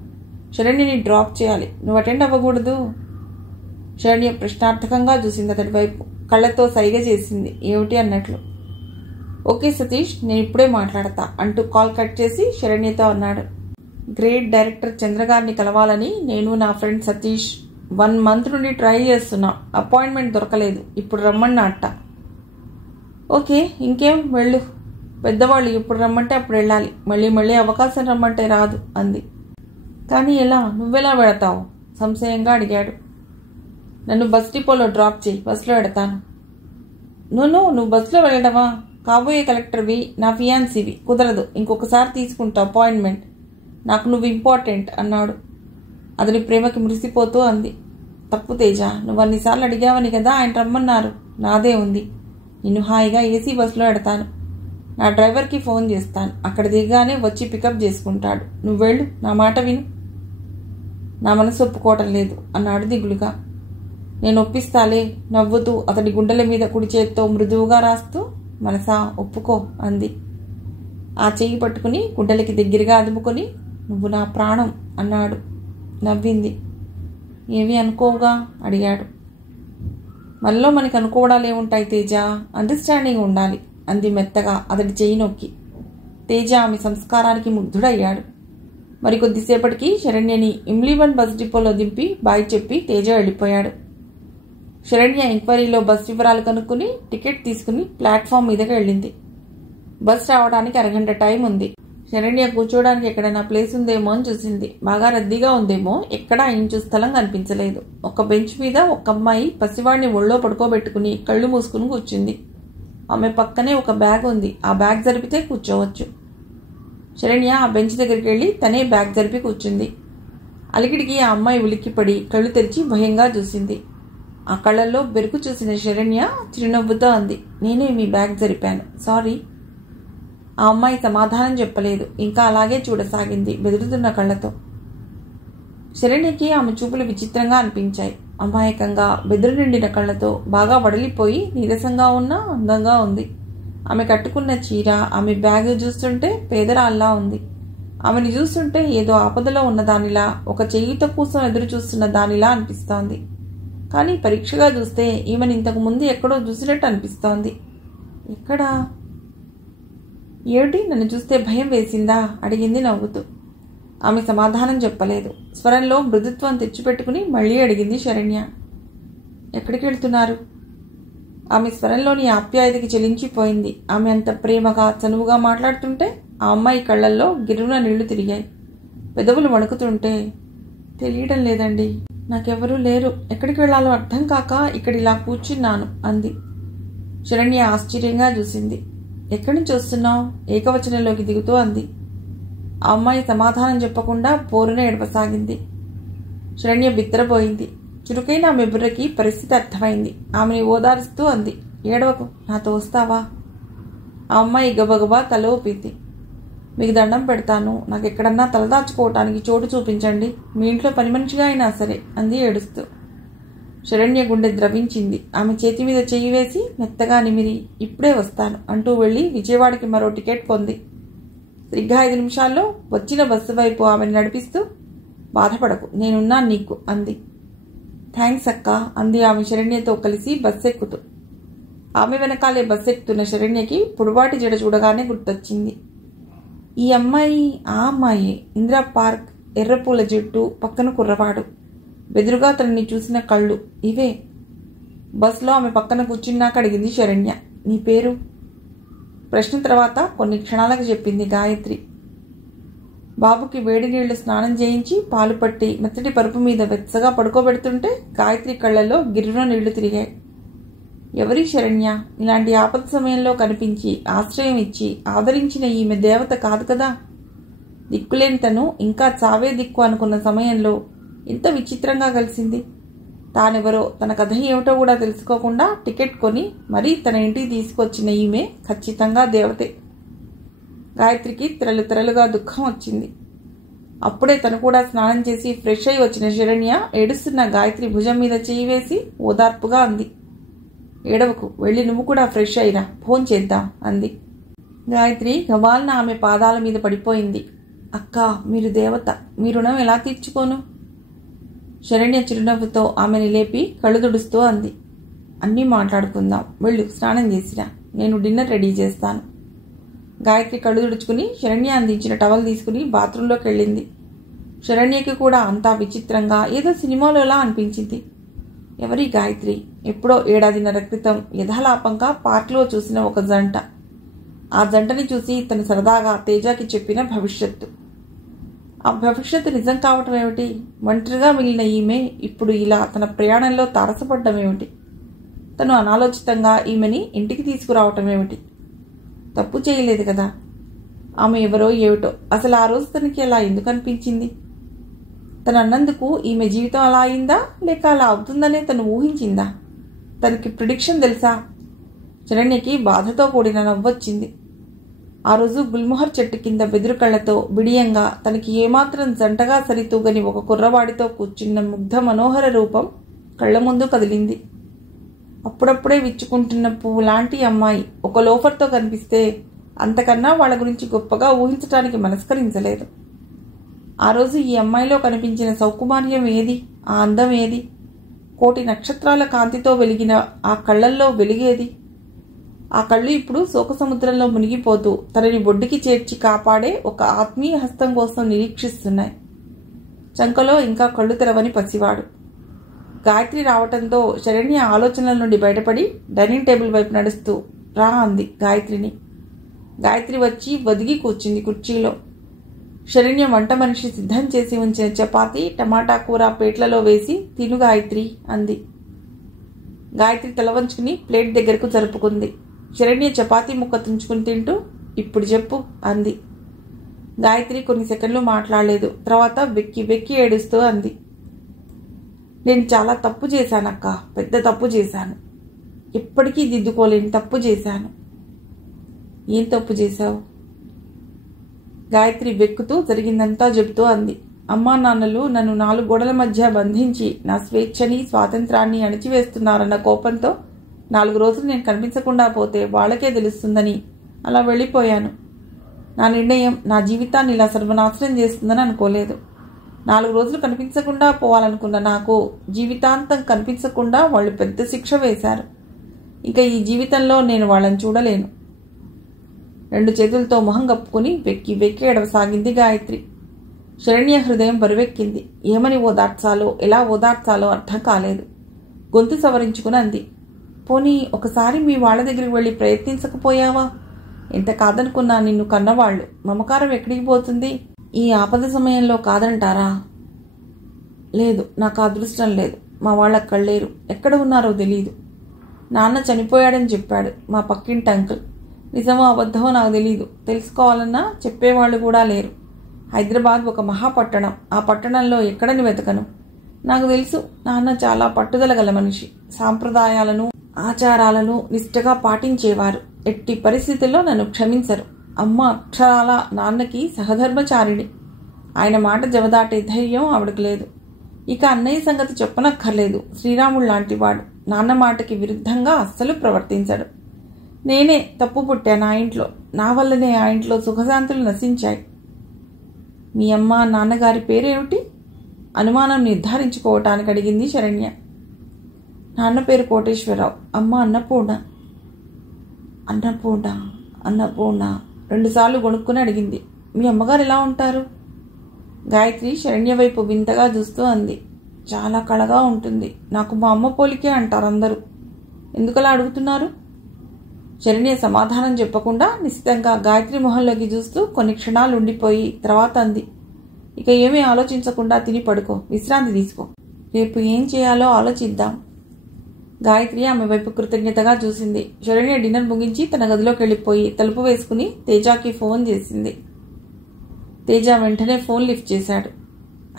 శరణ్యని డ్రాప్ చేయాలి, నువ్వు అటెండ్ అవ్వకూడదు. శరణ్య ప్రశ్నార్థకంగా చూసింది అతడి వైపు, కళ్ళతో సైగ చేసింది ఏమిటి అన్నట్లు. ఓకే సతీష్, నేను ఇప్పుడే మాట్లాడతా అంటూ కాల్ కట్ చేసి శరణ్యతో అన్నాడు. గ్రేట్ డైరెక్టర్ చంద్రగారిని కలవాలని నేను నా ఫ్రెండ్ సతీష్ 1 మంత్ నుండి ట్రై చేస్తున్నా, అపాయింట్మెంట్ దొరకలేదు, ఇప్పుడు రమ్మన్నా అట్ట. ఓకే, ఇంకేం, వెళ్ళు. పెద్దవాళ్ళు ఎప్పుడు రమ్మంటే అప్పుడు వెళ్ళాలి, మళ్ళీ మళ్ళీ అవకాశం రమ్మంటే రాదు అంది. కానీ ఎలా, నువ్వెలా వెళతావు సంశయంగా అడిగాడు. నన్ను బస్ డిపోలో డ్రాప్ చేయి, బస్సులో వెడతాను. నువ్వు బస్సులో వెళ్ళడమా? కాబోయే కలెక్టర్వి, నా ఫియాన్సీవి, కుదరదు, ఇంకొకసారి తీసుకుంటా అపాయింట్మెంట్, నాకు నువ్వు ఇంపార్టెంట్ అన్నాడు. అతని ప్రేమకి మురిసిపోతూ అంది. తప్పు తేజ, నువ్వు అన్నిసార్లు అడిగావని కదా ఆయన రమ్మన్నారు, నాదే ఉంది. నిన్ను హాయిగా ఏసీ బస్సులో పెడతాను, నా డ్రైవర్కి ఫోన్ చేస్తాను, అక్కడ దిగానే వచ్చి పికప్ చేసుకుంటాడు, నువ్వు వెళ్ళు, నా మాట విను. నా మనసు ఒప్పుకోవటం లేదు అన్నాడు దిగులుగా. నేను ఒప్పిస్తాలే నవ్వుతూ అతడి గుండెల మీద కుడి చేత్తో మృదువుగా రాస్తూ. మనసా, ఒప్పుకో అంది. ఆ చెయ్యి పట్టుకుని గుండెలకి దగ్గరగా అదుముకొని నువ్వు నా ప్రాణం అన్నాడు. నవ్వింది. ఏవి అనుకోవుగా అడిగాడు. మనలో మనకి అనుకోవడాలు ఏముంటాయి తేజ, అండర్స్టాండింగ్ ఉండాలి అంది మెత్తగా అతడి చెయ్యి నొక్కి. తేజ ఆమె సంస్కారానికి ముగ్ధుడయ్యాడు. మరికొద్దిసేపటికి శరణ్యని ఇమ్లీవన్ బస్ డిపోలో దింపి బాయ్ చెప్పి తేజ వెళ్ళిపోయాడు. శరణ్య ఎంక్వైరీలో బస్ వివరాలు కనుక్కుని టికెట్ తీసుకుని ప్లాట్ఫామ్ మీదకి వెళ్ళింది. బస్ రావడానికి అరగంట టైం ఉంది. శరణ్య కూర్చోడానికి ఎక్కడైనా ప్లేస్ ఉందేమో అని చూసింది. బాగా రద్దీగా ఉందేమో, ఎక్కడా ఇంచు స్థలం కనిపించలేదు. ఒక బెంచ్ మీద ఒక అమ్మాయి పసివాడిని ఒళ్ళో పడుకోబెట్టుకుని కళ్ళు మూసుకుని కూర్చుంది. ఆమె పక్కనే ఒక బ్యాగ్ ఉంది, ఆ బ్యాగ్ జరిపితే కూర్చోవచ్చు. శరణ్య ఆ బెంచ్ దగ్గరికి వెళ్ళి తనే బ్యాగ్ జరిపి కూర్చుంది. అలికిడికి ఆ అమ్మాయి ఉలిక్కిపడి కళ్ళు తెరిచి భయంగా చూసింది. ఆ కళ్ళల్లో బెరుకు చూసిన శరణ్య చిరునవ్వుతో అంది, నేనే మీ బ్యాగ్ జరిపాను, సారీ. ఆ అమ్మాయి సమాధానం చెప్పలేదు, ఇంకా అలాగే చూడసాగింది బెదురుతున్న కళ్ళతో. శరణ్యకి ఆమె చూపులు విచిత్రంగా అనిపించాయి. అమాయకంగా బెదురు నిండిన కళ్ళతో బాగా వడిలిపోయి నీరసంగా ఉన్నా అందంగా ఉంది. ఆమె కట్టుకున్న చీర, ఆమె బ్యాగ్ చూస్తుంటే పేదరాల్లా ఉంది. ఆమెను చూస్తుంటే ఏదో ఆపదలో ఉన్న దానిలా, ఒక చేయుత కోసం ఎదురు చూస్తున్న దానిలా అనిపిస్తోంది. కానీ పరీక్షగా చూస్తే ఈమెను ఇంతకు ముందు ఎక్కడో చూసినట్టు అనిపిస్తోంది. ఎక్కడా? ఏమిటి, నన్ను చూస్తే భయం వేసిందా అడిగింది నవ్వుతూ. ఆమె సమాధానం చెప్పలేదు. స్వరంలో మృదుత్వం తెచ్చిపెట్టుకుని మళ్ళీ అడిగింది శరణ్య. ఎక్కడికి వెళ్తున్నారు? ఆమె స్వరంలోని ఆప్యాయతకి చెలించిపోయింది. ఆమె అంత ప్రేమగా చనువుగా మాట్లాడుతుంటే ఆ అమ్మాయి కళ్ళల్లో గిర్రున నీళ్లు తిరిగాయి. పెదవులు వణుకుతుంటే, తెలియడం లేదండి, నాకెవరూ లేరు, ఎక్కడికి వెళ్లాలో అర్థం కాక ఇక్కడ ఇలా కూర్చున్నాను అంది. శరణ్య ఆశ్చర్యంగా చూసింది. ఎక్కడి నుంచి వస్తున్నావు? ఏకవచనంలోకి దిగుతూ అంది. ఆ అమ్మాయి సమాధానం చెప్పకుండా పోరున ఏడవసాగింది. శరణ్య బిత్తరపోయింది. చురుకైన ఆమె బుర్రకి పరిస్థితి అర్థమైంది. ఆమెని ఓదారుస్తూ అంది, ఏడవకు, నాతో వస్తావా? ఆ అమ్మాయి గబగబా తల ఊపింది. మీకు దండం పెడతాను, నాకు ఎక్కడన్నా తలదాచుకోవటానికి చోటు చూపించండి, మీ ఇంట్లో పని మనిషిగా అయినా సరే అంది ఏడుస్తూ. శరణ్య గుండె ద్రవించింది. ఆమె చేతి మీద చెయ్యి వేసి మెత్తగా నిమిరి ఇప్పుడే వస్తాను అంటూ వెళ్ళి విజయవాడకి మరో టికెట్ కొంది. సరిగ్గా 5 నిమిషాల్లో వచ్చిన బస్సు వైపు ఆమెను నడిపిస్తూ బాధపడకు, నేనున్నాను నీకు అంది. థ్యాంక్స్ అక్క అంది ఆమె శరణ్యతో కలిసి బస్సు ఎక్కుతూ. ఆమె వెనకాలే బస్సు ఎక్కుతున్న శరణ్యకి పొడుబాటి జడ చూడగానే గుర్తొచ్చింది. ఈ అమ్మాయి ఆ అమ్మాయి, ఇందిరా పార్క్, ఎర్రపూల జుట్టు, పక్కన కుర్రవాడు, బెదురుగా తనని చూసిన కళ్ళు ఇవే. బస్సులో ఆమె పక్కన కూర్చున్నాక అడిగింది శరణ్య, నీ పేరు? ప్రశ్న తర్వాత కొన్ని క్షణాలకు చెప్పింది గాయత్రి. బాబుకి వేడి నీళ్లు స్నానం చేయించి పాలు పట్టి మెత్తటి పరుపు మీద వెచ్చగా పడుకోబెడుతుంటే గాయత్రి కళ్ళల్లో గిర్రున నీళ్లు తిరిగాయి. ఎవరి శరణ్య? ఇలాంటి ఆపద సమయంలో కనిపించి ఆశ్రయం ఇచ్చి ఆదరించిన ఈమె దేవత కాదు కదా. దిక్కులేని తను ఇంకా చావే దిక్కు అనుకున్న సమయంలో ఎంత విచిత్రంగా కలిసింది. తానెవరో, తన కథ ఏమిటో కూడా తెలుసుకోకుండా టికెట్ కొని మరీ తన ఇంటికి తీసుకొచ్చిన ఈమె ఖచ్చితంగా దేవతే. గాయత్రికి తెరలుగా దుఃఖం వచ్చింది. అప్పుడే తను కూడా స్నానం చేసి ఫ్రెష్ అయి వచ్చిన శరణ్య ఏడుస్తున్న గాయత్రి భుజం మీద చేయి వేసి ఓదార్పుగా అంది. ఏడవకు, వెళ్ళి నువ్వు కూడా ఫ్రెష్ అయిరా, ఫోన్ చేద్దాం అంది. గాయత్రి గవాల్న ఆమె పాదాల మీద పడిపోయింది. అక్క, మీరు దేవత, మీ రుణం ఎలా తీర్చుకోను? శరణ్య చిరునవ్వుతో ఆమెని లేపి కళ్ళు తుడుస్తూ అంది. అన్నీ మాట్లాడుకుందాం, వెళ్ళు స్నానం చేసిరా, నేను డిన్నర్ రెడీ చేస్తాను. గాయత్రి కళ్ళు తుడుచుకుని శరణ్య అందించిన టవల్ తీసుకుని బాత్రూంలోకి వెళ్ళింది. శరణ్యకి కూడా అంతా విచిత్రంగా, ఏదో సినిమాలోలా అనిపించింది. ఎవరి గాయత్రి? ఎప్పుడో 1.5 ఏళ్ల క్రితం యథాలాపంగా పార్క్లో చూసిన ఒక జంట. ఆ జంటని చూసి తను సరదాగా తేజాకి చెప్పిన భవిష్యత్తు. ఆ భవిష్యత్తు నిజం కావటం ఏమిటి? ఒంటరిగా మిగిలిన ఈమె ఇప్పుడు ఇలా తన ప్రయాణంలో తారసపడ్డం ఏమిటి? తను అనాలోచితంగా ఈమెని ఇంటికి తీసుకురావటం ఏమిటి? తప్పు చేయలేదు కదా. ఆమె ఎవరో ఏమిటో, అసలు ఆ రోజు తనకి అలా ఎందుకు అనిపించింది? తను అన్నందుకు ఈమె జీవితం అలా అయిందా, లేక అలా అవుతుందనే తను ఊహించిందా? తనకి ప్రిడిక్షన్ తెలుసా? శరణ్యకి బాధతో కూడిన నవ్వొచ్చింది. ఆ రోజు గుల్మోహర్ చెట్టు కింద బెదురు కళ్లతో బిడియంగా తనకి ఏమాత్రం జంటగా సరితూగని ఒక కుర్రవాడితో కూర్చున్న ముగ్ధ మనోహర రూపం కళ్ల ముందు కదిలింది. అప్పుడప్పుడే విచ్చుకుంటున్న పువ్వు లాంటి అమ్మాయి ఒక లోఫర్తో కనిపిస్తే అంతకన్నా వాళ్ళ గురించి గొప్పగా ఊహించటానికి మనస్కరించలేదు. ఆ రోజు ఈ అమ్మాయిలో కనిపించిన సౌకుమార్యం ఏది? ఆ అందం ఏది? 1,000,000 నక్షత్రాల కాంతితో వెలిగిన ఆ కళ్లల్లో వెలిగేది? ఆ కళ్ళు ఇప్పుడు శోకసముద్రంలో మునిగిపోతూ తనని బొడ్డుకి చేర్చి కాపాడే ఒక ఆత్మీయ హస్తం కోసం నిరీక్షిస్తున్నాయి. చంకలో ఇంకా కళ్ళు తెరవని పసివాడు. గాయత్రి రావటంతో శరణ్య ఆలోచనల నుండి బయటపడి డైనింగ్ టేబుల్ వైపు నడుస్తూ రా అంది గాయత్రిని. గాయత్రి వచ్చి ఒదిగి కూర్చుంది కుర్చీలో. శరణ్య వంట మనిషి సిద్ధం చేసి ఉంచిన చపాతీ, టమాటా కూర ప్లేట్లలో వేసి తిను గాయత్రి అంది. గాయత్రి తల వంచుకుని ప్లేట్ దగ్గరకు జరుపుకుంది. శరణ్య చపాతీ ముక్క తుంచుకుని తింటూ ఇప్పుడు చెప్పు అంది. గాయత్రి కొన్ని సెకండ్లు మాట్లాడలేదు. తర్వాత వెక్కి వెక్కి ఏడుస్తూ అంది. నేను చాలా తప్పు చేశానక్క, పెద్ద తప్పు చేశాను. ఎప్పటికీ దిద్దుకోలేని తప్పు చేశాను. ఏం తప్పు చేశావు? గాయత్రి వెక్కుతూ జరిగిందంతా చెబుతూ అంది. అమ్మా నాన్నలు నన్ను 4 గోడల మధ్య బంధించి నా స్వేచ్ఛని స్వాతంత్రాన్ని అణిచివేస్తున్నారన్న కోపంతో 4 రోజులు నేను కనిపించకుండా పోతే వాళ్ళకే తెలుస్తుందని అలా వెళ్ళిపోయాను. నా నిర్ణయం నా జీవితాన్ని ఇలా సర్వనాశనం చేస్తుందని అనుకోలేదు. 4 రోజులు కనిపించకుండా పోవాలనుకున్న నాకు జీవితాంతం కనిపించకుండా వాళ్ళు పెద్ద శిక్ష వేశారు. ఇక ఈ జీవితంలో నేను వాళ్ళని చూడలేను. 2 చేతులతో మొహం కప్పుకుని వెక్కి వెక్కి ఎడవసాగింది గాయత్రి. శరణ్య హృదయం బరువెక్కింది. ఏమని ఓదార్చాలో, ఎలా ఓదార్చాలో అర్థం కాలేదు. గొంతు సవరించుకుని అంది. పోనీ ఒకసారి మీ వాళ్ళ దగ్గరికి వెళ్ళి ప్రయత్నించకపోయావా? ఎంత కాదనుకున్నా నిన్ను కన్నవాళ్ళు, మమకారం ఎక్కడికి పోతుంది? ఈ ఆపద సమయంలో కాదంటారా? లేదు, నాకు అదృష్టం లేదు. మా వాళ్ళు అక్కడ లేరు, ఎక్కడ ఉన్నారో తెలీదు. నాన్న చనిపోయాడని చెప్పాడు మా పక్కింటి అంకుల్. నిజమో అబద్ధమో నాకు తెలీదు. తెలుసుకోవాలన్నా చెప్పేవాళ్ళు కూడా లేరు. హైదరాబాద్ ఒక మహాపట్టణం. ఆ పట్టణంలో ఎక్కడని వెతకను? నాకు తెలుసు, నాన్న చాలా పట్టుదల గల మనిషి. సాంప్రదాయాలను ఆచారాలను నిష్ఠగా పాటించేవారు. ఎట్టి పరిస్థితుల్లో నన్ను క్షమించరు. అమ్మ అక్షరాల నాన్నకి సహధర్మచారిణి. ఆయన మాట జవదాటే ధైర్యం ఆవిడకు లేదు. ఇక అన్నయ్య సంగతి చెప్పనక్కర్లేదు. శ్రీరాముడు లాంటివాడు. నాన్న మాటకి విరుద్ధంగా అస్సలు ప్రవర్తించాడు. నేనే తప్పు పుట్టాను ఆ ఇంట్లో. నా వల్లనే ఆ ఇంట్లో సుఖశాంతులు నశించాయి. మీ అమ్మ నాన్నగారి పేరేమిటి? అనుమానం నిర్ధారించుకోవటానికి అడిగింది శరణ్య. నాన్న పేరు కోటేశ్వరరావు, అమ్మ అన్నపూర్ణ. అన్నపూర్ణ అన్నపూర్ణ 2 సార్లు గొణుక్కుని అడిగింది. మీ అమ్మగారు ఎలా ఉంటారు? గాయత్రి శరణ్య వైపు వింతగా చూస్తూ అంది. చాలా కళగా ఉంటుంది. నాకు మా అమ్మ పోలికే అంటారు అందరూ. ఎందుకలా అడుగుతున్నారు? శరణ్య సమాధానం చెప్పకుండా నిశ్చితంగా గాయత్రి మొహంలోకి చూస్తూ కొన్ని క్షణాలు ఉండిపోయి తర్వాత అంది. ఇక ఏమీ ఆలోచించకుండా తిని పడుకో, విశ్రాంతి తీసుకో. రేపు ఏం చేయాలో ఆలోచిద్దాం. గాయత్రి ఆమె వైపు కృతజ్ఞతగా చూసింది. శరణ్య డిన్నర్ ముగించి తన గదిలోకి వెళ్ళిపోయి తలుపు వేసుకుని తేజాకి ఫోన్ చేసింది. తేజ వెంటనే ఫోన్ లిఫ్ట్ చేశాడు.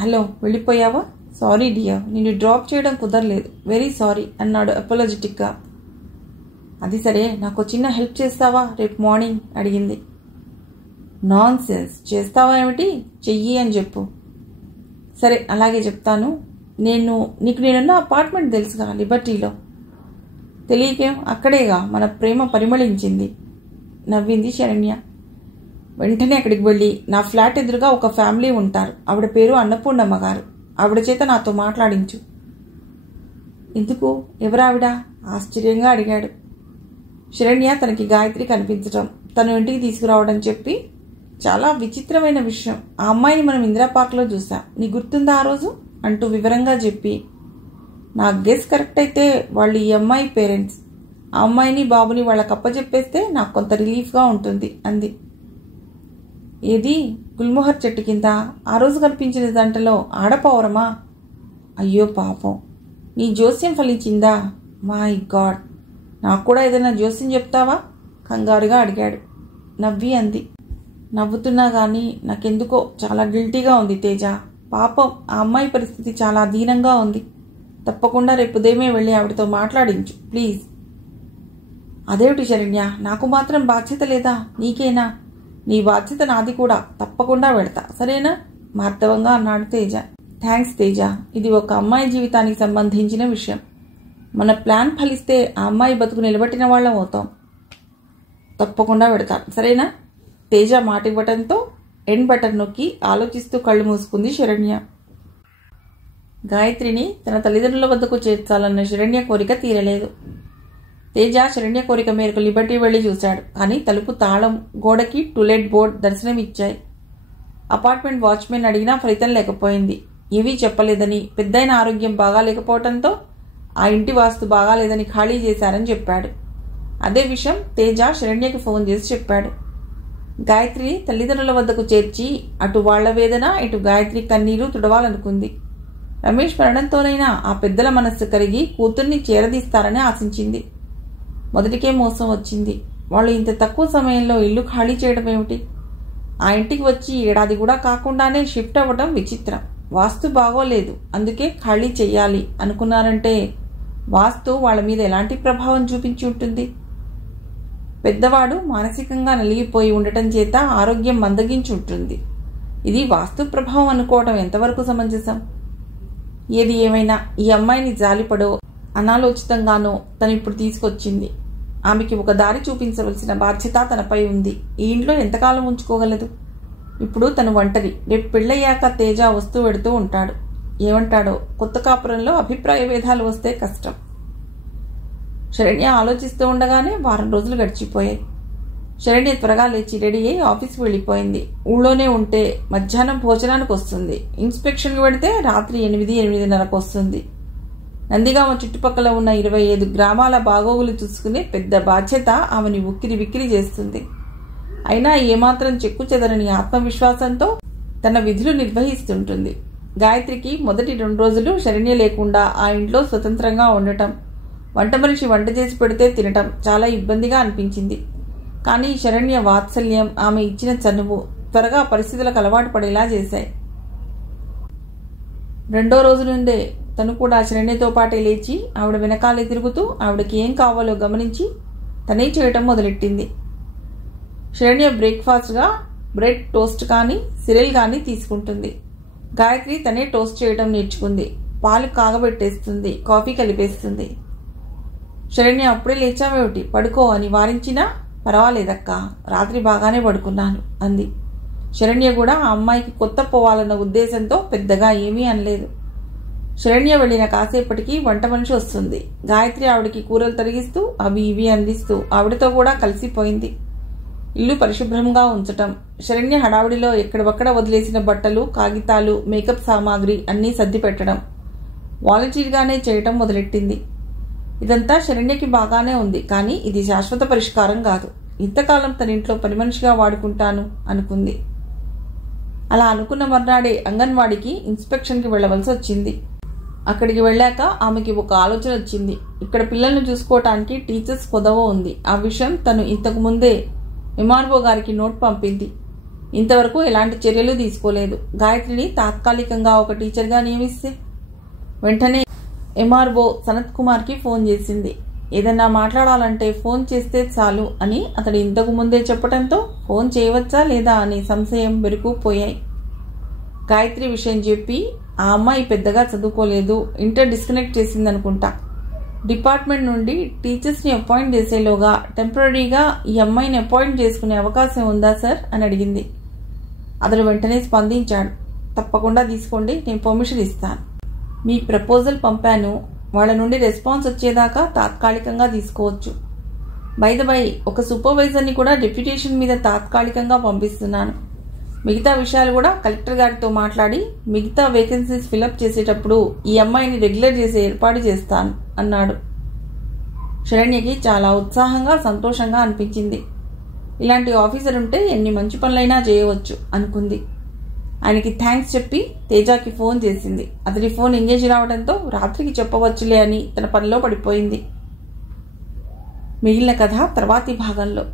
హలో, వెళ్ళిపోయావా? సారీ డియర్, నిన్ను డ్రాప్ చేయడం కుదరలేదు. వెరీ సారీ అన్నాడు అపాలజెటిక్గా. అది సరే, నాకు చిన్న హెల్ప్ చేస్తావా రేపు మార్నింగ్ అడిగింది. నాన్ సెన్స్, చేస్తావా ఏమిటి? చెయ్యి అని చెప్పు. సరే అలాగే చెప్తాను. నీకు నేనున్న అపార్ట్మెంట్ తెలుసుగా, లిబర్టీలో. తెలియకేం, అక్కడేగా మన ప్రేమ పరిమళించింది నవ్వింది శరణ్య. వెంటనే అక్కడికి వెళ్ళి నా ఫ్లాట్ ఎదురుగా ఒక ఫ్యామిలీ ఉంటారు. ఆవిడ పేరు అన్నపూర్ణమ్మ గారు. ఆవిడ చేత నాతో మాట్లాడించు. ఎందుకు? ఎవరావిడ? ఆశ్చర్యంగా అడిగాడు. శరణ్య తనకి గాయత్రి కనిపించటం, తను ఇంటికి తీసుకురావడం చెప్పి, చాలా విచిత్రమైన విషయం, ఆ అమ్మాయిని మనం ఇందిరా పార్క్లో చూసాం, నీ గుర్తుందా ఆ రోజు అంటూ వివరంగా చెప్పి, నా గెస్ కరెక్ట్ అయితే వాళ్ళు ఈ అమ్మాయి పేరెంట్స్. ఆ అమ్మాయిని బాబుని వాళ్ళకి అప్పచెప్పేస్తే నాకు కొంత రిలీఫ్గా ఉంటుంది అంది. ఏది? గుల్మోహర్ చెట్టు కింద ఆ రోజు కనిపించిన జంటలో ఆడపౌరమా? అయ్యో పాపం, నీ జోస్యం ఫలించిందా? మై గాడ్, నాకు కూడా ఏదైనా జోస్యం చెప్తావా కంగారుగా అడిగాడు. నవ్వి అంది. నవ్వుతున్నా కానీ నాకెందుకో చాలా గిల్టీగా ఉంది తేజ. పాపం ఆ అమ్మాయి పరిస్థితి చాలా దీనంగా ఉంది. తప్పకుండా రేపు ఉదయమే వెళ్ళి ఆవిడతో మాట్లాడించు ప్లీజ్. అదేమిటి శరణ్య, నాకు మాత్రం బాధ్యత లేదా? నీకేనా? నీ బాధ్యత నాది కూడా. తప్పకుండా వెళతా, సరేనా? మార్దవంగా అన్నాడు తేజ. థ్యాంక్స్ తేజ, ఇది ఒక అమ్మాయి జీవితానికి సంబంధించిన విషయం. మన ప్లాన్ ఫలిస్తే ఆ అమ్మాయి బతుకు నిలబెట్టిన వాళ్ళం అవుతాం. తప్పకుండా వెడతా, సరేనా? తేజ మాట ఇవ్వటంతో ఎండ్ బటన్ నొక్కి ఆలోచిస్తూ కళ్ళు మూసుకుంది శరణ్య. గాయత్రిని తన తల్లిదండ్రుల వద్దకు చేర్చాలన్న శరణ్య కోరిక తీరలేదు. తేజ శరణ్య కోరిక మేరకు లిబర్టీ వెళ్లి చూశాడు. కానీ తలుపు తాళం, గోడకి టులెట్ బోర్డ్ దర్శనమిచ్చాయి. అపార్ట్మెంట్ వాచ్మెన్ అడిగినా ఫలితం లేకపోయింది. ఏవీ చెప్పలేదని, పెద్దయిన ఆరోగ్యం బాగాలేకపోవడంతో ఆ ఇంటి వాస్తు బాగాలేదని ఖాళీ చేశారని చెప్పాడు. అదే విషయం తేజ శరణ్యకి ఫోన్ చేసి చెప్పాడు. గాయత్రిని తల్లిదండ్రుల వద్దకు చేర్చి అటు వాళ్ల వేదన, ఇటు గాయత్రి కన్నీరు తుడవాలనుకుంది. రమేష్ మరణంతోనైనా ఆ పెద్దల మనస్సు కరిగి కూతుర్ని చేరదీస్తారని ఆశించింది. మొదటికే మోసం వచ్చింది. వాళ్ళు ఇంత తక్కువ సమయంలో ఇల్లు ఖాళీ చేయడం ఏమిటి? ఆ ఇంటికి వచ్చి ఏడాది కూడా కాకుండానే షిఫ్ట్ అవ్వడం విచిత్రం. వాస్తు బాగోలేదు, అందుకే ఖాళీ చెయ్యాలి అనుకున్నారంటే వాస్తు వాళ్ళ మీద ఎలాంటి ప్రభావం చూపించి ఉంటుంది? పెద్దవాడు మానసికంగా నలిగిపోయి ఉండటం చేత ఆరోగ్యం మందగించి ఉంటుంది. ఇది వాస్తు ప్రభావం అనుకోవడం ఎంతవరకు సమంజసం? ఏది ఏమైనా ఈ అమ్మాయిని జాలిపడో అనాలోచితంగానో తను ఇప్పుడు తీసుకొచ్చింది. ఆమెకి ఒక దారి చూపించవలసిన బాధ్యత తనపై ఉంది. ఈ ఇంట్లో ఎంతకాలం ఉంచుకోగలదు? ఇప్పుడు తను ఒంటరి. రేపు పెళ్ళయ్యాక తేజ వస్తూ వెడుతూ ఉంటాడు. ఏమంటాడో? కొత్త కాపురంలో అభిప్రాయ భేదాలు వస్తే కష్టం. శరణ్య ఆలోచిస్తూ ఉండగానే 1 వారం రోజులు గడిచిపోయాయి. శరణ్య త్వరగా లేచి రెడీ అయ్యి ఆఫీస్కి వెళ్ళిపోయింది. ఊళ్ళోనే ఉంటే మధ్యాహ్నం భోజనానికి వస్తుంది. ఇన్స్పెక్షన్కి వెడితే రాత్రి 8-8:30కు వస్తుంది. నందిగామ చుట్టుపక్కల ఉన్న 25 గ్రామాల బాగోగులు చూసుకునే పెద్ద బాధ్యత ఆమెని ఉక్కిరి విక్కిరి చేస్తుంది. అయినా ఏమాత్రం చెక్కు చెదరని ఆత్మవిశ్వాసంతో తన విధులు నిర్వహిస్తుంటుంది. గాయత్రికి మొదటి 2 రోజులు శరణ్య లేకుండా ఆ ఇంట్లో స్వతంత్రంగా ఉండటం, వంట మనిషి వంట చేసి పెడితే తినటం చాలా ఇబ్బందిగా అనిపించింది. కానీ శరణ్య వాత్సల్యం, ఆమె ఇచ్చిన చనువు త్వరగా పరిస్థితులకు అలవాటు పడేలా చేశాయి. 2వ రోజు నుండే తను కూడా శరణ్యతో పాటే లేచి ఆవిడ వెనకాలే తిరుగుతూ ఆవిడకి ఏం కావాలో గమనించి తనే చేయటం మొదలెట్టింది. శరణ్య బ్రేక్ఫాస్ట్గా బ్రెడ్ టోస్ట్ కానీ సిరెల్ కానీ తీసుకుంటుంది. గాయత్రి తనే టోస్ట్ చేయడం నేర్చుకుంది. పాలు కాగబెట్టేస్తుంది, కాఫీ కలిపేస్తుంది. శరణ్య అప్పుడే లేచావేమిటి, పడుకో అని వారించినా పర్వాలేదక్క, రాత్రి బాగానే పడుకున్నాను అంది. శరణ్య కూడా ఆ అమ్మాయికి కొత్త పోవాలన్న ఉద్దేశంతో పెద్దగా ఏమీ అనలేదు. శరణ్య వెళ్ళిన కాసేపటికి వంట మనిషి వస్తుంది. గాయత్రి ఆవిడకి కూరలు తరిగిస్తూ అవి ఇవి అందిస్తూ ఆవిడతో కూడా కలిసిపోయింది. ఇల్లు పరిశుభ్రంగా ఉంచటం, శరణ్య హడావిడిలో ఎక్కడవక్కడ వదిలేసిన బట్టలు, కాగితాలు, మేకప్ సామాగ్రి అన్నీ సర్ది పెట్టడం, వాలంటీర్గానే చేయటం మొదలెట్టింది. ఇదంతా శరణ్యకి బాగానే ఉంది, కానీ ఇది శాశ్వత పరిష్కారం కాదు. ఇంతకాలం తన ఇంట్లో పని మనిషిగా వాడుకుంటాను అనుకుంది. అలా అనుకున్న మర్నాడే అంగన్వాడికి ఇన్స్పెక్షన్కి వెళ్లవలసి వచ్చింది. అక్కడికి వెళ్ళాక ఆమెకి ఒక ఆలోచన వచ్చింది. ఇక్కడ పిల్లల్ని చూసుకోవటానికి టీచర్స్ కొదవ ఉంది. ఆ విషయం తను ఇంతకు ముందే ఎంఆర్ఓ గారికి నోట్ పంపింది. ఇంతవరకు ఎలాంటి చర్యలు తీసుకోలేదు. గాయత్రిని తాత్కాలికంగా ఒక టీచర్గా నియమిస్తే వెంటనే ఎంఆర్ఓ సనత్ కుమార్కి ఫోన్ చేసింది. ఏదన్నా మాట్లాడాలంటే ఫోన్ చేస్తే చాలు అని అతడు ఇంతకు ముందే చెప్పడంతో ఫోన్ చేయవచ్చా లేదా అనే సంశయం బెరుకుపోయాయి. గాయత్రి విషయం చెప్పి, ఆ అమ్మాయి పెద్దగా చదువుకోలేదు, ఇంటర్ డిస్కనెక్ట్ చేసిందనుకుంటా, డిపార్ట్మెంట్ నుండి టీచర్స్ని అపాయింట్ చేసేలోగా టెంపరీగా ఈ అమ్మాయిని అపాయింట్ చేసుకునే అవకాశం ఉందా సార్ అని అడిగింది. అతడు వెంటనే స్పందించాడు. తప్పకుండా తీసుకోండి, నేను పర్మిషన్ ఇస్తాను. మీ ప్రపోజల్ పంపాను, వాళ్ళ నుండి రెస్పాన్స్ వచ్చేదాకా తాత్కాలికంగా తీసుకోవచ్చు. బై ద బై, ఒక సూపర్వైజర్ని కూడా డెప్యుటేషన్ మీద తాత్కాలికంగా పంపిస్తున్నాను. మిగతా విషయాలు కూడా కలెక్టర్ గారితో మాట్లాడి మిగతా వేకెన్సీస్ ఫిలప్ చేసేటప్పుడు ఈ అమ్మాయిని రెగ్యులర్ చేసే ఏర్పాటు చేస్తాను అన్నాడు. శరణ్యకి చాలా ఉత్సాహంగా, సంతోషంగా అనిపించింది. ఇలాంటి ఆఫీసర్ ఉంటే ఎన్ని మంచి పనులైనా చేయవచ్చు అనుకుంది. ఆయనకి థ్యాంక్స్ చెప్పి తేజాకి ఫోన్ చేసింది. అతడి ఫోన్ ఎంగేజ్ రావడంతో రాత్రికి చెప్పవచ్చులే అని తన పనిలో పడిపోయింది. మిగిలిన కథ తర్వాతి భాగంలో.